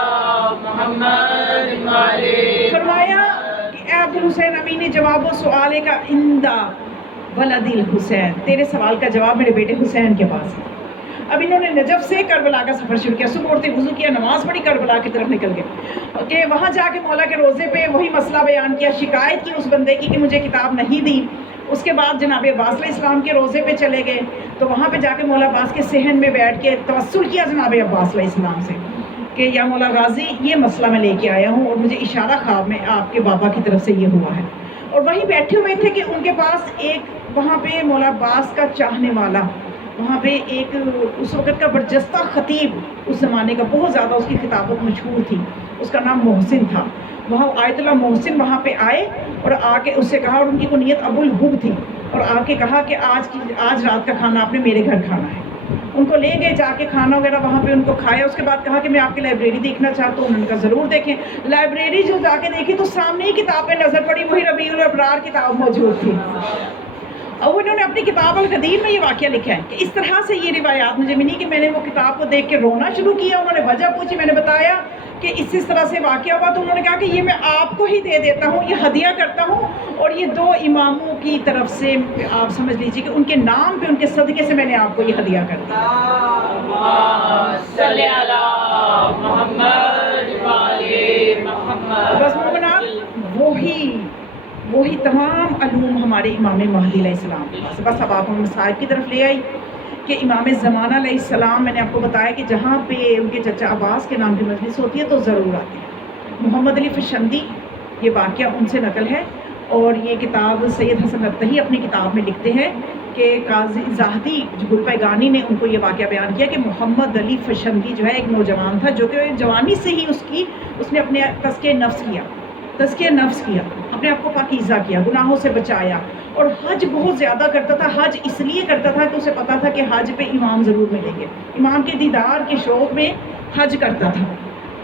محمد وعلی. فرمایا کہ اے عبدالحسین امینی, جواب و سوال کا اندہ ولد الحسین, تیرے سوال کا جواب میرے بیٹے حسین کے پاس ہے. اب انہوں نے نجف سے کربلا کا سفر شروع کیا، صبح اٹھتے وضو کیا، نماز پڑھی، کربلا کی طرف نکل گئے کہ وہاں جا کے مولا کے روزے پہ وہی مسئلہ بیان کیا، شکایت کی اس بندے کی کہ مجھے کتاب نہیں دی۔ اس کے بعد جناب عباس علیہ السلام کے روزے پہ چلے گئے، تو وہاں پہ جا کے مولا عباس کے صحن میں بیٹھ کے توسل کیا جناب عباس علیہ السلام سے کہ یا مولا غازی یہ مسئلہ میں لے کے آیا ہوں اور مجھے اشارہ خواب میں آپ کے بابا کی طرف سے یہ ہوا ہے۔ اور وہیں بیٹھے ہوئے تھے کہ ان کے پاس ایک وہاں پہ مولا عباس کا چاہنے والا، وہاں پہ ایک اس وقت کا برجستہ خطیب، اس زمانے کا بہت زیادہ اس کی خطابت مشہور تھی، اس کا نام محسن تھا، وہاں آیت اللہ محسن وہاں پہ آئے اور آ کے اس سے کہا، اور ان کی کنیت ابو الحب تھی، اور آ کے کہا کہ آج رات کا کھانا آپ نے میرے گھر کھانا ہے۔ ان کو لے گئے، جا کے کھانا وغیرہ وہاں پہ ان کو کھایا۔ اس کے بعد کہا کہ میں آپ کی لائبریری دیکھنا چاہتا ہوں، انہوں نے کہا ضرور دیکھیں۔ لائبریری جو جا کے دیکھی تو سامنے ہی کتابیں نظر پڑی، وہی ربیع الابرار کتاب موجود تھی۔ اور انہوں نے اپنی کتاب القدیر میں یہ واقعہ لکھا ہے کہ اس طرح سے یہ روایات مجھے ملی کہ میں نے وہ کتاب کو دیکھ کے رونا شروع کیا۔ انہوں نے وجہ پوچھی، میں نے بتایا کہ اس طرح سے واقعہ ہوا، تو انہوں نے کہا کہ یہ میں آپ کو ہی دے دیتا ہوں، یہ ہدیہ کرتا ہوں، اور یہ 2 اماموں کی طرف سے آپ سمجھ لیجیے کہ ان کے نام پہ، ان کے صدقے سے میں نے آپ کو یہ ہدیہ کر دیا۔ صلی اللہ محمد وعلی محمد۔ بس مومنات، وہی تمام علوم ہمارے امام مہدی علیہ السلام کے پاس۔ بس اب آپ ہم صاحب کی طرف لے آئی کہ امام زمانہ علیہ السلام، میں نے آپ کو بتایا کہ جہاں پہ ان کے چچا عباس کے نام کی مجلس ہوتی ہے تو ضرور آتے ہیں۔ محمد علی فشندی، یہ واقعہ ان سے نقل ہے، اور یہ کتاب سید حسن ابتہی اپنی کتاب میں لکھتے ہیں کہ قاضی زاہدی گلپیگانی نے ان کو یہ واقعہ بیان کیا کہ محمد علی فشندی جو ہے ایک نوجوان تھا جو کہ جوانی سے ہی اس نے اپنے تزکیہ نفس کیا، اپنے آپ کو پاکیزہ کیا، گناہوں سے بچایا، اور حج بہت زیادہ کرتا تھا۔ حج اس لیے کرتا تھا کہ اسے پتا تھا کہ حج پہ امام ضرور ملیں گے، امام کے دیدار کے شوق میں حج کرتا تھا۔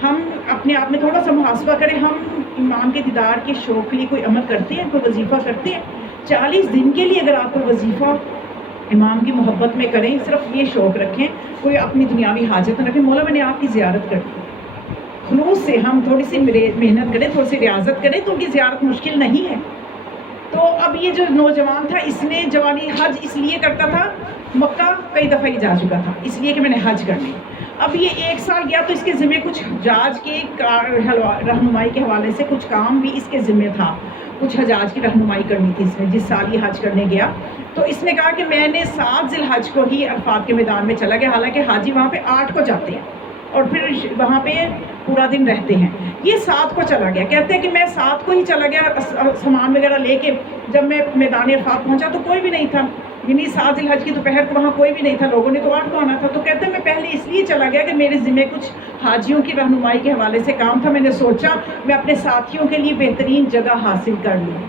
ہم اپنے آپ میں تھوڑا سا محاسبہ کریں، ہم امام کے دیدار کے شوق کے لیے کوئی عمل کرتے ہیں، کوئی وظیفہ کرتے ہیں؟ 40 دن کے لیے اگر آپ کوئی وظیفہ امام کی محبت میں کریں، صرف یہ شوق رکھیں، کوئی اپنی دنیاوی حاجت نہ رکھیں، مولا میں نے آپ کی زیارت کر دی، خلوص سے ہم تھوڑی سی محنت کریں، تھوڑی سی ریاضت کریں تو ان کی زیارت مشکل نہیں ہے۔ تو اب یہ جو نوجوان تھا، اس نے جوانی حج اس لیے کرتا تھا، مکہ کئی دفعہ ہی جا چکا تھا، اس لیے کہ میں نے حج کرنی۔ اب یہ 1 سال گیا تو اس کے ذمہ کچھ حجاج کی رہنمائی کے حوالے سے کچھ کام بھی اس کے ذمہ تھا، کچھ حجاج کی رہنمائی کرنی تھی اس نے، جس سال یہ حج کرنے گیا۔ تو اس نے کہا کہ میں نے 7 ذی الحج کو ہی عرفات کے میدان میں چلا گیا، حالانکہ حاجی وہاں پہ 8 کو جاتے ہیں اور پھر وہاں پہ پورا دن رہتے ہیں، یہ 7 کو چلا گیا۔ کہتے ہیں کہ میں 7 کو ہی چلا گیا سامان وغیرہ لے کے، جب میں میدان عرفات پہنچا تو کوئی بھی نہیں تھا، یعنی 7 ذی الحج کی دوپہر کو وہاں کوئی بھی نہیں تھا، لوگوں نے تو 8 کو آنا تھا۔ تو کہتے ہیں میں پہلے اس لیے چلا گیا کہ میرے ذمہ کچھ حاجیوں کی رہنمائی کے حوالے سے کام تھا، میں نے سوچا میں اپنے ساتھیوں کے لیے بہترین جگہ حاصل کر لوں۔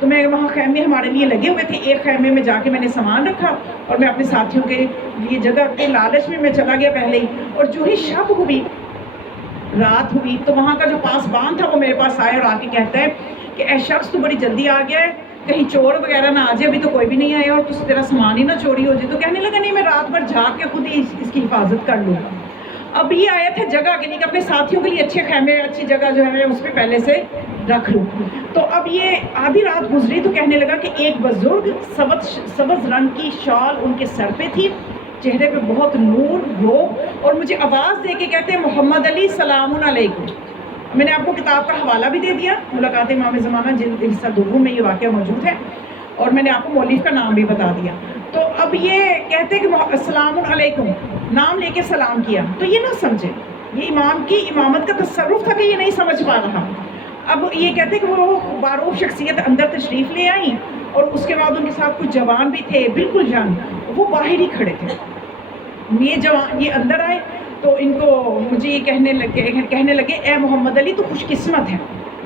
تو میں وہاں خیمے ہمارے لیے لگے ہوئے تھے، ایک خیمے میں جا کے میں نے سامان رکھا اور میں اپنے ساتھیوں کے لیے جگہ کے لالچ میں چلا گیا پہلے ہی، اور جو ہی شب ہوئی، رات ہوئی، تو وہاں کا جو پاسبان تھا وہ میرے پاس آیا اور آ کے کہتا ہے کہ اے شخص تو بڑی جلدی آ گیا ہے، کہیں چور وغیرہ نہ آ جائے، ابھی تو کوئی بھی نہیں آیا اور تیرا سامان ہی نہ چوری ہو جائے۔ تو کہنے لگا نہیں، میں رات بھر جھاگ کے خود ہی اس کی حفاظت کر لوں گا۔ اب یہ آیت ہے جگہ کے لیے کہ اپنے ساتھیوں کے لیے اچھے خیمے، اچھی جگہ جو ہے اس پہ پہلے سے رکھ لوں۔ تو اب یہ آدھی رات گزری تو کہنے لگا کہ ایک بزرگ سبز رنگ کی شال ان کے سر پہ تھی، چہرے پہ بہت نور ہو، اور مجھے آواز دے کے کہتے ہیں محمد علی سلام علیکم۔ میں نے آپ کو کتاب کا حوالہ بھی دے دیا، ملاقات امام زمانہ جلد حصہ 2 میں یہ واقعہ موجود ہے، اور میں نے آپ کو مولف کا نام بھی بتا دیا۔ تو اب یہ کہتے ہیں کہ السلام علیکم، نام لے کے سلام کیا، تو یہ نہ سمجھے، یہ امام کی امامت کا تصرف تھا کہ یہ نہیں سمجھ پا رہا۔ اب یہ کہتے ہیں کہ وہ معروف شخصیت اندر تشریف لے آئیں، اور اس کے بعد ان کے ساتھ کچھ جوان بھی تھے، بالکل ینگ، وہ باہر ہی کھڑے تھے۔ یہ اندر آئے تو ان کو مجھے یہ کہنے لگے اے محمد علی تو خوش قسمت ہے،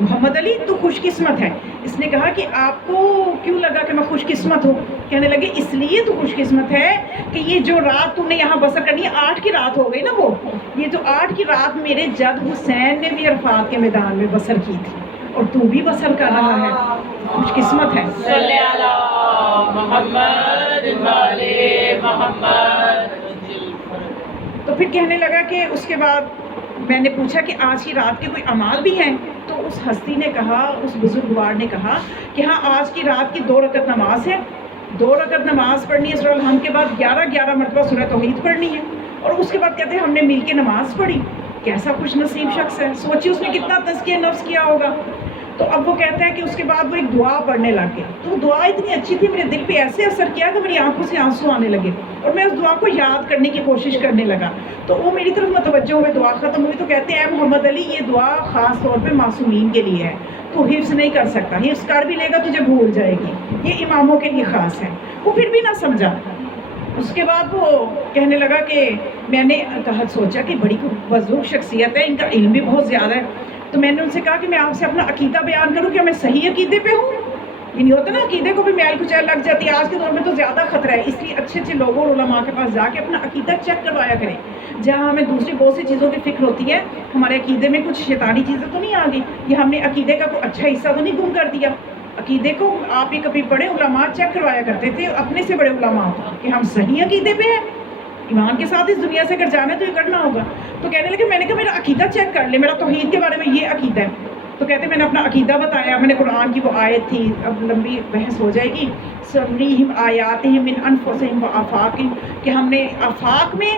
محمد علی تو خوش قسمت ہے۔ اس نے کہا کہ آپ کو کیوں لگا کہ میں خوش قسمت ہوں؟ کہنے لگے اس لیے تو خوش قسمت ہے کہ یہ جو رات تم نے یہاں بسر کرنی ہے، 8 کی رات ہو گئی نا، وہ یہ جو 8 کی رات میرے جد حسین نے بھی عرفات کے میدان میں بسر کی تھی، اور تو بھی بسر کر رہا ہے، خوش قسمت ہے۔ صلی اللہ محمد وعلی محمد۔ تو پھر کہنے لگا کہ اس کے بعد میں نے پوچھا کہ آج کی رات کے کوئی اعمال بھی ہیں؟ تو اس ہستی نے کہا، اس بزرگوار نے کہا کہ ہاں آج کی رات کی 2 رکعت نماز ہے، 2 رکعت نماز پڑھنی ہے، سورہ الحمد کے بعد 11 مرتبہ سورہ توحید پڑھنی ہے، اور اس کے بعد کہتے ہیں ہم نے مل کے نماز پڑھی. کیسا خوش نصیب شخص ہے, سوچیے اس نے کتنا تزکیہ نفس کیا ہوگا. تو اب وہ کہتا ہے کہ اس کے بعد وہ ایک دعا پڑھنے لگ گیا. تو وہ دعا اتنی اچھی تھی, میرے دل پہ ایسے اثر کیا کہ میری آنکھوں سے آنسو آنے لگے, اور میں اس دعا کو یاد کرنے کی کوشش کرنے لگا. تو وہ میری طرف متوجہ ہوئے, دعا ختم ہوئی تو کہتے ہیں اے محمد علی, یہ دعا خاص طور پہ معصومین کے لیے ہے, تو حفظ نہیں کر سکتا, حفظ کر بھی لے گا تجھے بھول جائے گی, یہ اماموں کے لیے خاص ہے. وہ پھر بھی نہ سمجھا. اس کے بعد وہ کہنے لگا کہ میں نے سوچا کہ بڑی بزرگ شخصیت ہے, ان کا علم بھی بہت زیادہ ہے. تو میں نے ان سے کہا کہ میں آپ سے اپنا عقیدہ بیان کروں, کہ میں صحیح عقیدے پہ ہوں. یہ نہیں ہوتا نا, عقیدے کو بھی میل کچیل لگ جاتی ہے, آج کے دور میں تو زیادہ خطرہ ہے. اس لیے اچھے اچھے لوگوں اور علماء کے پاس جا کے اپنا عقیدہ چیک کروایا کریں. جہاں ہمیں دوسری بہت سی چیزوں کی فکر ہوتی ہے, ہمارے عقیدے میں کچھ شیطانی چیزیں تو نہیں آ گئی, یا ہم نے عقیدے کا کوئی اچھا حصہ تو نہیں گم کر دیا. عقیدے کو آپ یہ کبھی بڑے علماء چیک کروایا کرتے تھے, اپنے سے بڑے علماء, کہ ہم صحیح عقیدے پہ ہیں, ایمان کے ساتھ اس دنیا سے اگر جانا ہے تو یہ کرنا ہوگا. تو کہنے لگے, میں نے کہا میرا عقیدہ چیک کر لے, میرا توحید کے بارے میں یہ عقیدہ ہے. تو کہتے ہیں میں نے اپنا عقیدہ بتایا, میں نے قرآن کی وہ آیت تھی, اب لمبی بحث ہو جائے گی, سنریہم آیاتہم من انفسہم و آفاقہم, کہ ہم نے آفاق میں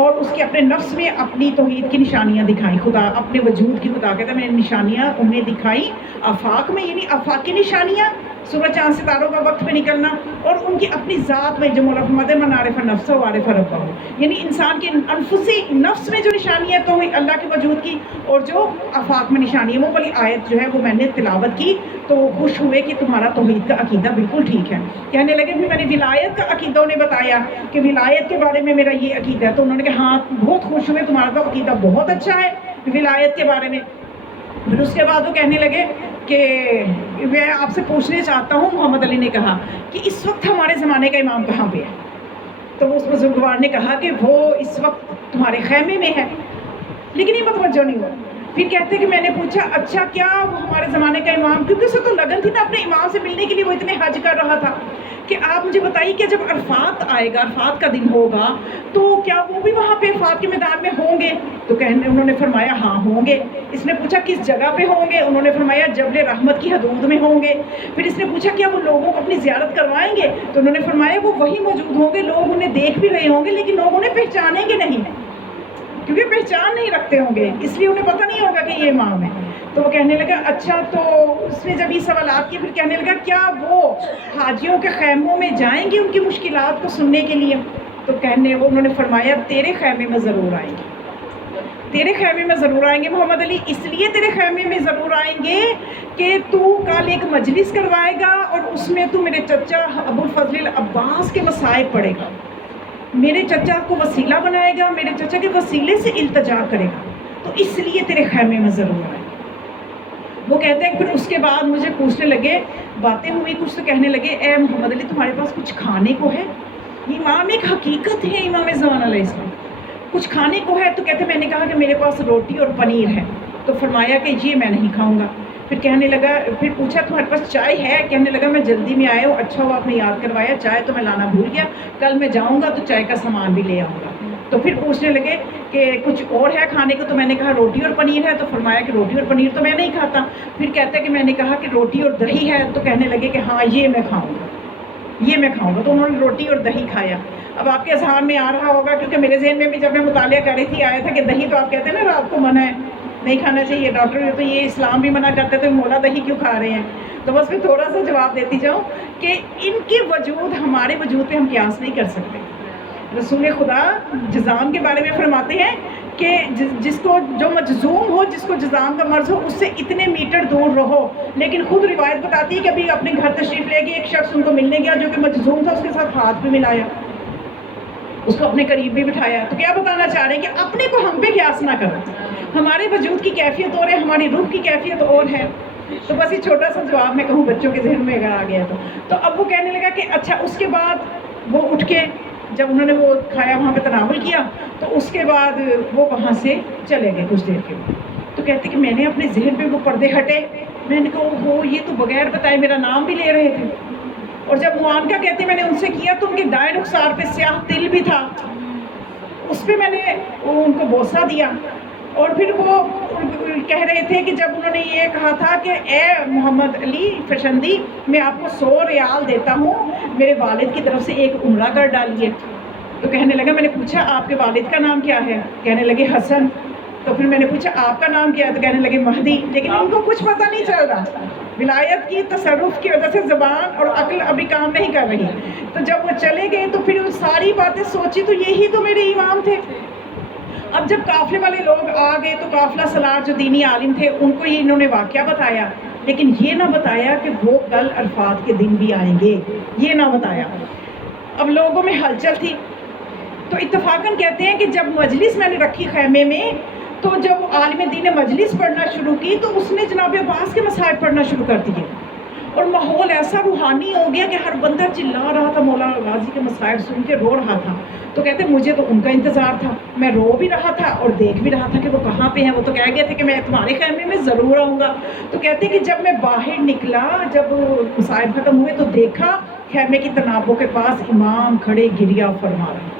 اور اس کے اپنے نفس میں اپنی توحید کی نشانیاں دکھائیں. خدا اپنے وجود کی, خدا کہتا ہے میں نے نشانیاں انہیں دکھائیں آفاق میں, یعنی آفاقی نشانیاں, سورج چاند ستاروں کا وقت پہ نکلنا, اور ان کی اپنی ذات میں جو ملفمد من عارف نفسہ و عارف ربہ, یعنی انسان کے انفسی نفس میں جو نشانی ہے تو اللہ کے وجود کی, اور جو آفاق میں نشانی ہے. وہ والی آیت جو ہے وہ میں نے تلاوت کی, تو وہ خوش ہوئے کہ تمہارا توحید کا عقیدہ بالکل ٹھیک ہے. کہنے لگے پھر میں نے ولایت کا عقیدہ انہیں بتایا کہ ولایت کے بارے میں میرا یہ عقیدہ ہے. تو انہوں نے کہا ہاں بہت خوش ہوئے, تمہارا تو عقیدہ بہت اچھا ہے ولایت کے بارے میں. پھر اس کے بعد وہ کہنے لگے کہ میں آپ سے پوچھنے چاہتا ہوں, محمد علی نے کہا, کہ اس وقت ہمارے زمانے کا امام کہاں پہ ہے؟ تو اس بزرگوار نے کہا کہ وہ اس وقت تمہارے خیمے میں ہے, لیکن یہ متوجہ نہیں ہوا. پھر کہتے کہ میں نے پوچھا اچھا کیا وہ ہمارے زمانے کا امام, کیونکہ اسے تو لگن تھی نا اپنے امام سے ملنے کے لیے, وہ اتنے حج کر رہا تھا, کہ آپ مجھے بتائیے کہ جب عرفات آئے گا, عرفات کا دن ہوگا, تو کیا وہ بھی وہاں پہ عرفات کے میدان میں ہوں گے؟ تو انہوں نے فرمایا ہاں ہوں گے. اس نے پوچھا کس جگہ پہ ہوں گے؟ انہوں نے فرمایا جبل رحمت کی حدود میں ہوں گے. پھر اس نے پوچھا کیا وہ لوگوں کو اپنی زیارت کروائیں گے؟ تو انہوں نے فرمایا وہ وہی موجود ہوں گے, لوگ انہیں دیکھ بھی رہے ہوں گے لیکن لوگ انہیں پہچانیں گے نہیں, کیونکہ پہچان نہیں رکھتے ہوں گے, اس لیے انہیں پتہ نہیں ہوگا کہ یہ امام ہے. تو وہ کہنے لگا اچھا, تو اس نے جب یہ سوالات کیے پھر کہنے لگا کیا وہ حاجیوں کے خیموں میں جائیں گے ان کی مشکلات کو سننے کے لیے؟ تو انہوں نے فرمایا تیرے خیمے میں ضرور آئیں گے, تیرے خیمے میں ضرور آئیں گے محمد علی. اس لیے تیرے خیمے میں ضرور آئیں گے کہ تو کل ایک مجلس کروائے گا, اور اس میں تو میرے چچا ابو الفضل العباس کے مصائب پڑھے گا, میرے چچا کو وسیلہ بنائے گا, میرے چچا کے وسیلے سے التجا کرے گا, تو اس لیے تیرے خیمے میں ضرور آئے. وہ کہتے ہیں پھر اس کے بعد مجھے پوچھنے لگے, باتیں ہوئی کچھ, تو کہنے لگے اے محمد علی تمہارے پاس کچھ کھانے کو ہے؟ امام ایک حقیقت ہے, امام زمان علیہ السلام, کچھ کھانے کو ہے؟ تو کہتے میں نے کہا کہ میرے پاس روٹی اور پنیر ہے. تو فرمایا کہ یہ میں نہیں کھاؤں گا. پھر کہنے لگا, پھر پوچھا تمہارے پاس چائے ہے؟ کہنے لگا میں جلدی میں آیا ہوں, اچھا ہوا آپ نے یاد کروایا, چائے تو میں لانا بھول گیا, کل میں جاؤں گا تو چائے کا سامان بھی لے آؤں گا. تو پھر پوچھنے لگے کہ کچھ اور ہے کھانے کو؟ تو میں نے کہا روٹی اور پنیر ہے. تو فرمایا کہ روٹی اور پنیر تو میں نہیں کھاتا. پھر کہتے ہیں کہ میں نے کہا کہ روٹی اور دہی ہے. تو کہنے لگے کہ ہاں یہ میں کھاؤں گا, یہ میں کھاؤں گا. تو انہوں نے روٹی اور دہی کھایا. اب آپ کے اذہان میں آ رہا ہوگا, کیونکہ میرے ذہن میں بھی جب میں مطالعہ کر رہی تھی آیا تھا کہ دہی تو آپ کہتے ہیں نا رات کو منع ہے, نہیں کھانا چاہیے, ڈاکٹر تو یہ اسلام بھی منع کرتے تو مولا دہی کیوں کھا رہے ہیں؟ تو بس میں تھوڑا سا جواب دیتی جاؤں کہ ان کے وجود ہمارے وجود پہ ہم قیاس نہیں کر سکتے. رسول خدا جزام کے بارے میں فرماتے ہیں کہ جس کو جو مجزوم ہو, جس کو جزام کا مرض ہو, اس سے اتنے میٹر دور رہو. لیکن خود روایت بتاتی ہے کہ ابھی اپنے گھر تشریف لے گئے, ایک شخص ان کو ملنے گیا جو کہ مجزوم تھا, اس کے ساتھ ہاتھ بھی ملایا, اس کو اپنے قریب بھی بٹھایا. تو کیا بتانا چاہ رہے ہیں کہ اپنے کو ہم پہ قیاس نہ کرو, ہمارے وجود کی کیفیت اور ہے, ہماری روح کی کیفیت اور ہے. تو بس یہ چھوٹا سا جواب میں کہوں بچوں کے ذہن میں اگر آ گیا تو اب وہ کہنے لگا کہ اچھا. اس کے بعد وہ اٹھ کے جب انہوں نے وہ کھایا وہاں پہ تناول کیا, تو اس کے بعد وہ وہاں سے چلے گئے کچھ دیر کے بعد. تو کہتے کہ میں نے اپنے ذہن پہ وہ پردے ہٹے, میں نے کہا وہ یہ تو بغیر بتائے میرا نام بھی لے رہے تھے. اور جب معانقہ کہتے میں نے ان سے کیا تو ان کے دائیں رخسار پہ سیاہ تل بھی تھا, اس پہ میں نے ان کو بوسہ دیا. اور پھر وہ کہہ رہے تھے کہ جب انہوں نے یہ کہا تھا کہ اے محمد علی فرشندی میں آپ کو 100 ریال دیتا ہوں, میرے والد کی طرف سے ایک عمرہ کر ڈالیے. تو کہنے لگا، میں نے پوچھا آپ کے والد کا نام کیا ہے؟ کہنے لگے حسن۔ تو پھر میں نے پوچھا آپ کا نام کیا ہے؟ تو کہنے لگے مہدی۔ لیکن ان کو کچھ پتہ نہیں چل رہا، ولایت کی تصرف کی وجہ سے زبان اور عقل ابھی کام نہیں کر رہی۔ تو جب وہ چلے گئے تو پھر وہ ساری باتیں سوچی تو یہی تو میرے امام تھے۔ اب جب قافلے والے لوگ آ گئے تو قافلہ سالار جو دینی عالم تھے ان کو انہوں نے واقعہ بتایا، لیکن یہ نہ بتایا کہ وہ کل عرفات کے دن بھی آئیں گے، یہ نہ بتایا۔ اب لوگوں میں ہلچل تھی، تو اتفاقاً کہتے ہیں کہ جب مجلس میں نے رکھی خیمے میں، تو جب عالم دین نے مجلس پڑھنا شروع کی تو اس نے جناب عباس کے مصائب پڑھنا شروع کر دیے، اور ماحول ایسا روحانی ہو گیا کہ ہر بندہ چلا رہا تھا، مولانا غازی کے مصائب سن کے رو رہا تھا۔ تو کہتے ہیں مجھے تو ان کا انتظار تھا، میں رو بھی رہا تھا اور دیکھ بھی رہا تھا کہ وہ کہاں پہ ہیں۔ وہ تو کہہ گئے تھے کہ میں تمہارے خیمے میں ضرور آؤں گا۔ تو کہتے ہیں کہ جب میں باہر نکلا، جب مصائب ختم ہوئے تو دیکھا خیمے کی تنابوں کے پاس امام کھڑے گریہ فرما رہے،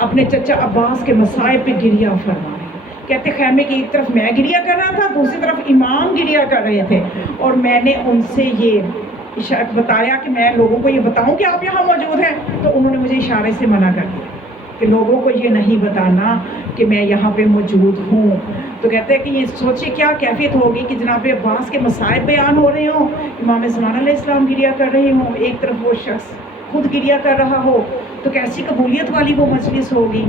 اپنے چچا عباس کے مصائب پہ گریہ فرما رہے۔ کہتے خیمے کی ایک طرف میں گریہ کر رہا تھا، دوسری طرف امام گریہ کر رہے تھے، اور میں نے ان سے یہ بتایا کہ میں لوگوں کو یہ بتاؤں کہ آپ یہاں موجود ہیں، تو انہوں نے مجھے اشارے سے منع کر دیا کہ لوگوں کو یہ نہیں بتانا کہ میں یہاں پہ موجود ہوں۔ تو کہتے ہیں کہ یہ سوچے کیا کیفیت ہوگی کہ جناب عباس کے مصائب بیان ہو رہے ہوں، امام زمان علیہ السلام گریہ کر رہے ہوں، ایک طرف وہ شخص خود گریہ کر رہا ہو، تو کیسی قبولیت والی وہ مجلس ہوگی۔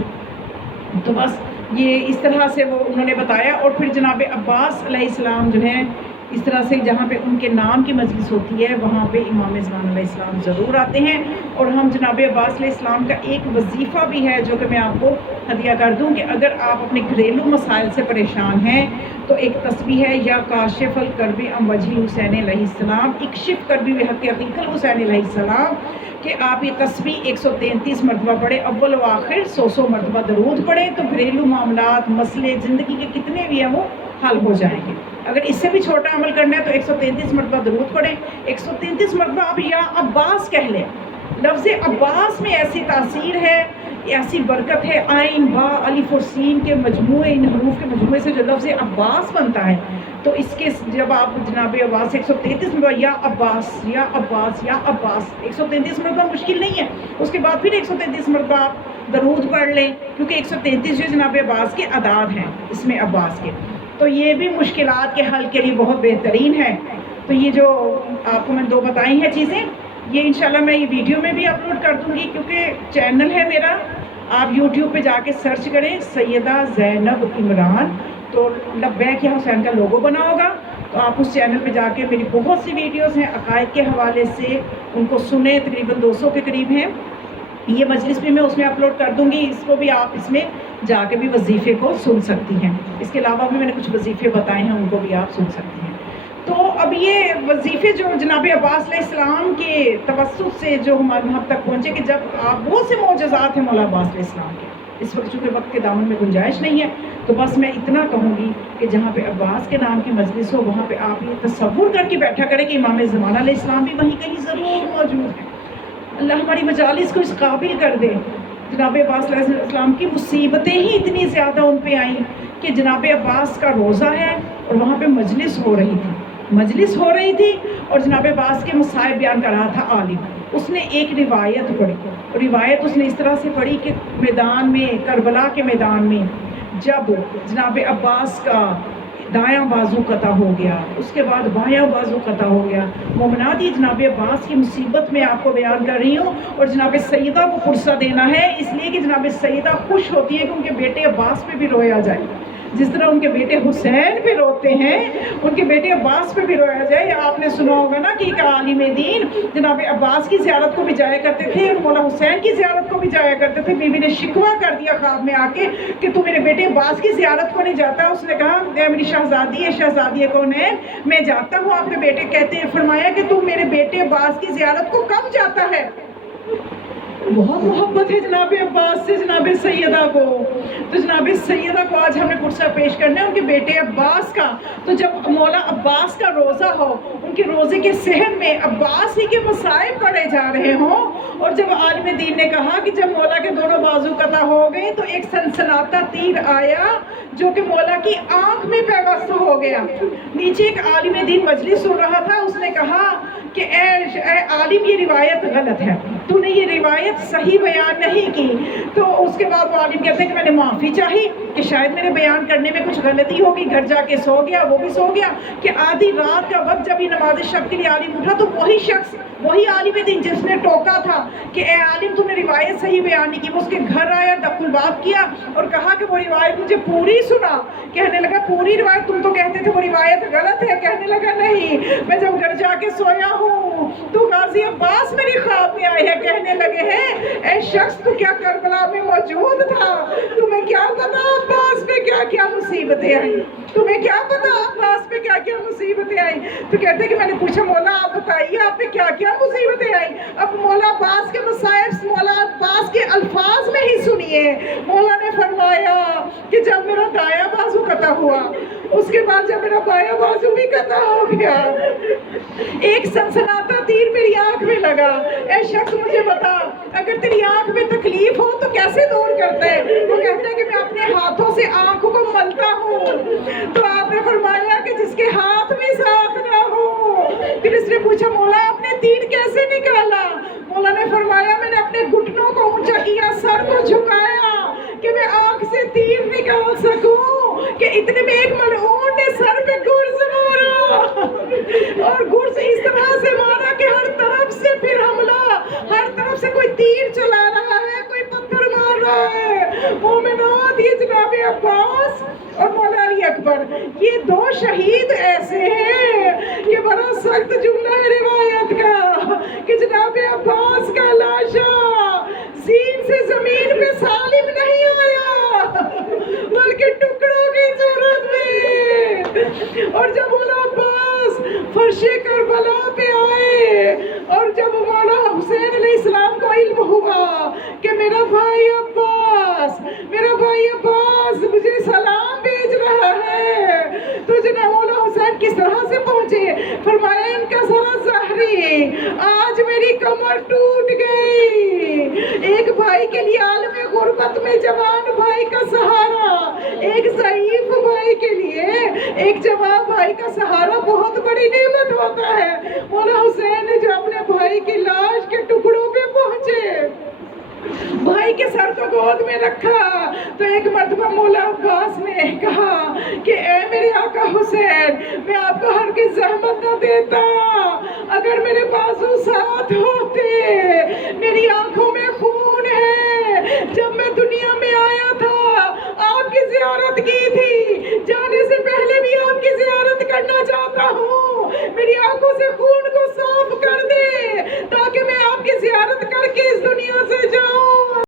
تو بس یہ اس طرح سے وہ انہوں نے بتایا، اور پھر جناب عباس علیہ السلام جو ہیں اس طرح سے جہاں پہ ان کے نام کی مجلس ہوتی ہے وہاں پہ امام زمان علیہ السلام ضرور آتے ہیں۔ اور ہم جناب عباس علیہ السلام کا ایک وظیفہ بھی ہے جو کہ میں آپ کو ہدیہ کر دوں کہ اگر آپ اپنے گھریلو مسائل سے پریشان ہیں تو ایک تسبیح ہے یا کاشف الکرب عن وجہ حسین علیہ السلام، اکشف کربی بحق حقیق الحسین علیہ السلام، کہ آپ یہ تسبیح 133 مرتبہ پڑھیں، اول و آخر 100 مرتبہ درود پڑھیں، تو گھریلو معاملات، مسئلے زندگی کے کتنے بھی ہیں وہ حل ہو جائیں گے۔ اگر اس سے بھی چھوٹا عمل کرنا ہے تو 133 مرتبہ درود پڑھیں، 133 مرتبہ آپ یا عباس کہہ لیں۔ لفظ عباس میں ایسی تاثیر ہے، ایسی برکت ہے، عین با الف اور سین کے مجموعے، ان حروف کے مجموعے سے جو لفظ عباس بنتا ہے، تو اس کے جب آپ جناب عباس 133 مرتبہ یا عباس یا عباس یا عباس 133 مرتبہ مشکل نہیں ہے، اس کے بعد پھر 133 مرتبہ آپ درود پڑھ لیں، کیونکہ 133 جو جناب عباس کے اعداد ہیں اس میں عباس کے، تو یہ بھی مشکلات کے حل کے لیے بہت بہترین ہے۔ تو یہ جو آپ کو میں دو بتائی ہیں چیزیں، یہ انشاءاللہ میں یہ ویڈیو میں بھی اپلوڈ کر دوں گی، کیونکہ چینل ہے میرا، آپ یوٹیوب پہ جا کے سرچ کریں سیدہ زینب عمران، تو لبیک یا حسین کا لوگو بنا ہوگا، تو آپ اس چینل پہ جا کے میری بہت سی ویڈیوز ہیں عقائد کے حوالے سے، ان کو سنیں، تقریباً 200 کے قریب ہیں۔ یہ مجلس بھی میں اس میں اپلوڈ کر دوں گی، اس کو بھی آپ اس میں جا کے بھی وظیفے کو سن سکتی ہیں۔ اس کے علاوہ بھی میں نے کچھ وظیفے بتائے ہیں، ان کو بھی آپ سن سکتی ہیں۔ تو اب یہ وظیفے جو جناب عباس علیہ السلام کے توسط سے جو ہم تک پہنچے، کہ جب آپ بہت سے معجزات ہیں مولا عباس علیہ السلام کے، اس وقت چونکہ وقت کے دامن میں گنجائش نہیں ہے، تو بس میں اتنا کہوں گی کہ جہاں پہ عباس کے نام کی مجلس ہو وہاں پہ آپ یہ تصور کر کے بیٹھا کریں کہ امام زمانہ علیہ السلام بھی وہیں کہیں ضرور موجود ہیں۔ اللہ ہماری مجالس کو اس قابل کر دے۔ جناب عباس علیہ السلام کی مصیبتیں ہی اتنی زیادہ ان پہ آئیں کہ جناب عباس کا روزہ ہے اور وہاں پہ مجلس ہو رہی تھی اور جناب عباس کے مصائب بیان کر رہا تھا عالم۔ اس نے ایک روایت پڑھی، روایت اس نے اس طرح سے پڑھی کہ میدان میں، کربلا کے میدان میں، جب جناب عباس کا دایاں بازو قطع ہو گیا، اس کے بعد بایاں بازو قطع ہو گیا، مومنات یہ جناب عباس کی مصیبت میں آپ کو بیان کر رہی ہوں، اور جناب سیدہ کو پرسہ دینا ہے، اس لیے کہ جناب سیدہ خوش ہوتی ہے کہ ان کے بیٹے عباس پہ بھی رویا جائے، جس طرح ان کے بیٹے حسین پہ روتے ہیں ان کے بیٹے عباس پہ بھی رویا جائے۔ آپ نے سنا ہوگا نا کہ ایک عالم دین جناب عباس کی زیارت کو بھی جایا کرتے تھے اور مولا حسین کی زیارت کو بھی جایا کرتے تھے۔ بیوی نے شکوہ کر دیا خواب میں آ کے کہ تو میرے بیٹے عباس کی زیارت کو نہیں جاتا۔ اس نے کہا اے میری شہزادی ہے، شہزادی کون ہے، میں جاتا ہوں آپ کے بیٹے، کہتے ہیں فرمایا کہ تو میرے بیٹے عباس کی زیارت کو کب جاتا ہے؟ بہت محبت ہے جناب عباس سے جناب سیدہ کو، تو جناب سیدہ کو آج ہم نے پرسہ پیش کرنا ہے ان کے بیٹے عباس کا۔ تو جب مولا عباس کا روزہ ہو، ان کے روزے کے صحن میں عباس ہی کے مصائب پڑے جا رہے ہوں، اور جب عالم دین نے کہا کہ جب مولا کے دونوں بازو قطع ہو گئے تو ایک سنسناتا تیر آیا جو کہ مولا کی آنکھ میں پیوست ہو گیا۔ نیچے ایک عالم دین مجلس سن رہا تھا، اس نے کہا کہ اے عالم یہ روایت غلط ہے، تو نے یہ روایت صحیح بیان نہیں کی. تو اس کے بعد وہ عالم کہتے ہیں کہ میں نے معافی چاہی کہ شاید میرے بیان کرنے میں کچھ غلطی ہوگی. گھر جا کے سو گیا, وہ بھی سو گیا کہ آدھی رات کا وقت جب یہ نماز شب کے لیے عالم اٹھا تو وہی شخص, وہی عالم دین جس نے ٹوکا تھا کہ اے عالم تو نے روایت صحیح بیان نہیں کی, وہ اس کے گھر آیا, دخل الباب کیا اور کہا کہ وہ روایت مجھے پوری سنا. کہنے لگا پوری روایت, تم تو کہتے تھے وہ روایت غلط ہے. کہنے لگا نہیں, میں جب گھر جا کے سویا ہوں تو غازی عباس میری خواب میں آئے ہیں. کہنے لگے ہیں اے شخص تو کیا کربلا میں موجود تھا, تمہیں کیا پتا عباس پہ کیا کیا مصیبتیں آئیں, تمہیں کیا پتا عباس پہ کیا کیا مصیبتیں آئیں. تو کہتے ہیں کہ میں نے پوچھا مولا آپ بتائیے آپ پہ کیا کیا مصیبتیں آئیں. اب مولا عباس کے مصائب مولا عباس کے الفاظ میں ہی سنیے. مولا نے فرمایا کہ جب میرا دایاں بازو قطع ہوا, اس کے بعد جب میرا بایاں بازو بھی قطع ہو گیا, ایک سنسناتا تیر میری آنکھ میں لگا. اے شخص مجھے بتا اگر تیری آنکھ میں تکلیف ہو تو کیسے دور کرتے ہیں؟ وہ کہتے ہیں کہ میں اپنے ہاتھوں سے آنکھوں کو ملتا ہوں. تو آپ نے فرمایا کہ جس کے ہاتھ میں ساتھ نہ ہو. پھر اس نے پوچھا مولا آپ نے تیر کیسے نکالا؟ مولا نے فرمایا میں نے اپنے گھٹنوں کو اونچا کیا, سر کو جھکایا کہ میں آنکھ سے تیر نکال سکوں. کہ اتنے میں ایک ملعون نے سر پہ گرز مارا اور گرز اس طرح سے مارا کہ ہر طرف سے پھر حملہ, ہر طرف سے کوئی تیر چلا رہا ہے, کوئی پتھر مار رہا ہے. مومنات یہ جناب عباس اور مولا علی اکبر یہ دو شہید ایسے ہیں کہ بڑا سخت جملہ ہے روایت کا کہ جناب عباس کا لاشا زین سے زمین پہ سالم نہیں آیا بلکہ ٹکڑوں کی صورت میں. اور جب مولا عباس فرش کربلا پہ آئے اور جب مولا حسین علیہ السلام کو علم ہوا کہ میرا بھائی عباس مجھے سلام بھیج رہا ہے, تو جناب مولا حسین کس طرح سے پہنچے؟ فرمایا ان کا ذرا زہری آج میری کمر ٹوٹ گئی. ایک بھائی کے لیے عالم غربت میں جوان بھائی کا سہارا, ایک ضعیف بھائی کے لیے ایک جوان بھائی کا سہارا بہت بڑی نعمت ہوتا ہے. مولا حسین نے جو اپنے بھائی کی لاش کے ٹکڑوں پہ پہنچے, بھائی کے سر کو گود میں رکھا, تو ایک مرتبہ مولا عباس نے کہا کہ اے میرے آقا حسین میں آپ کو ہرگز زحمت نہ دیتا اگر میرے بازو ساتھ ہوتے.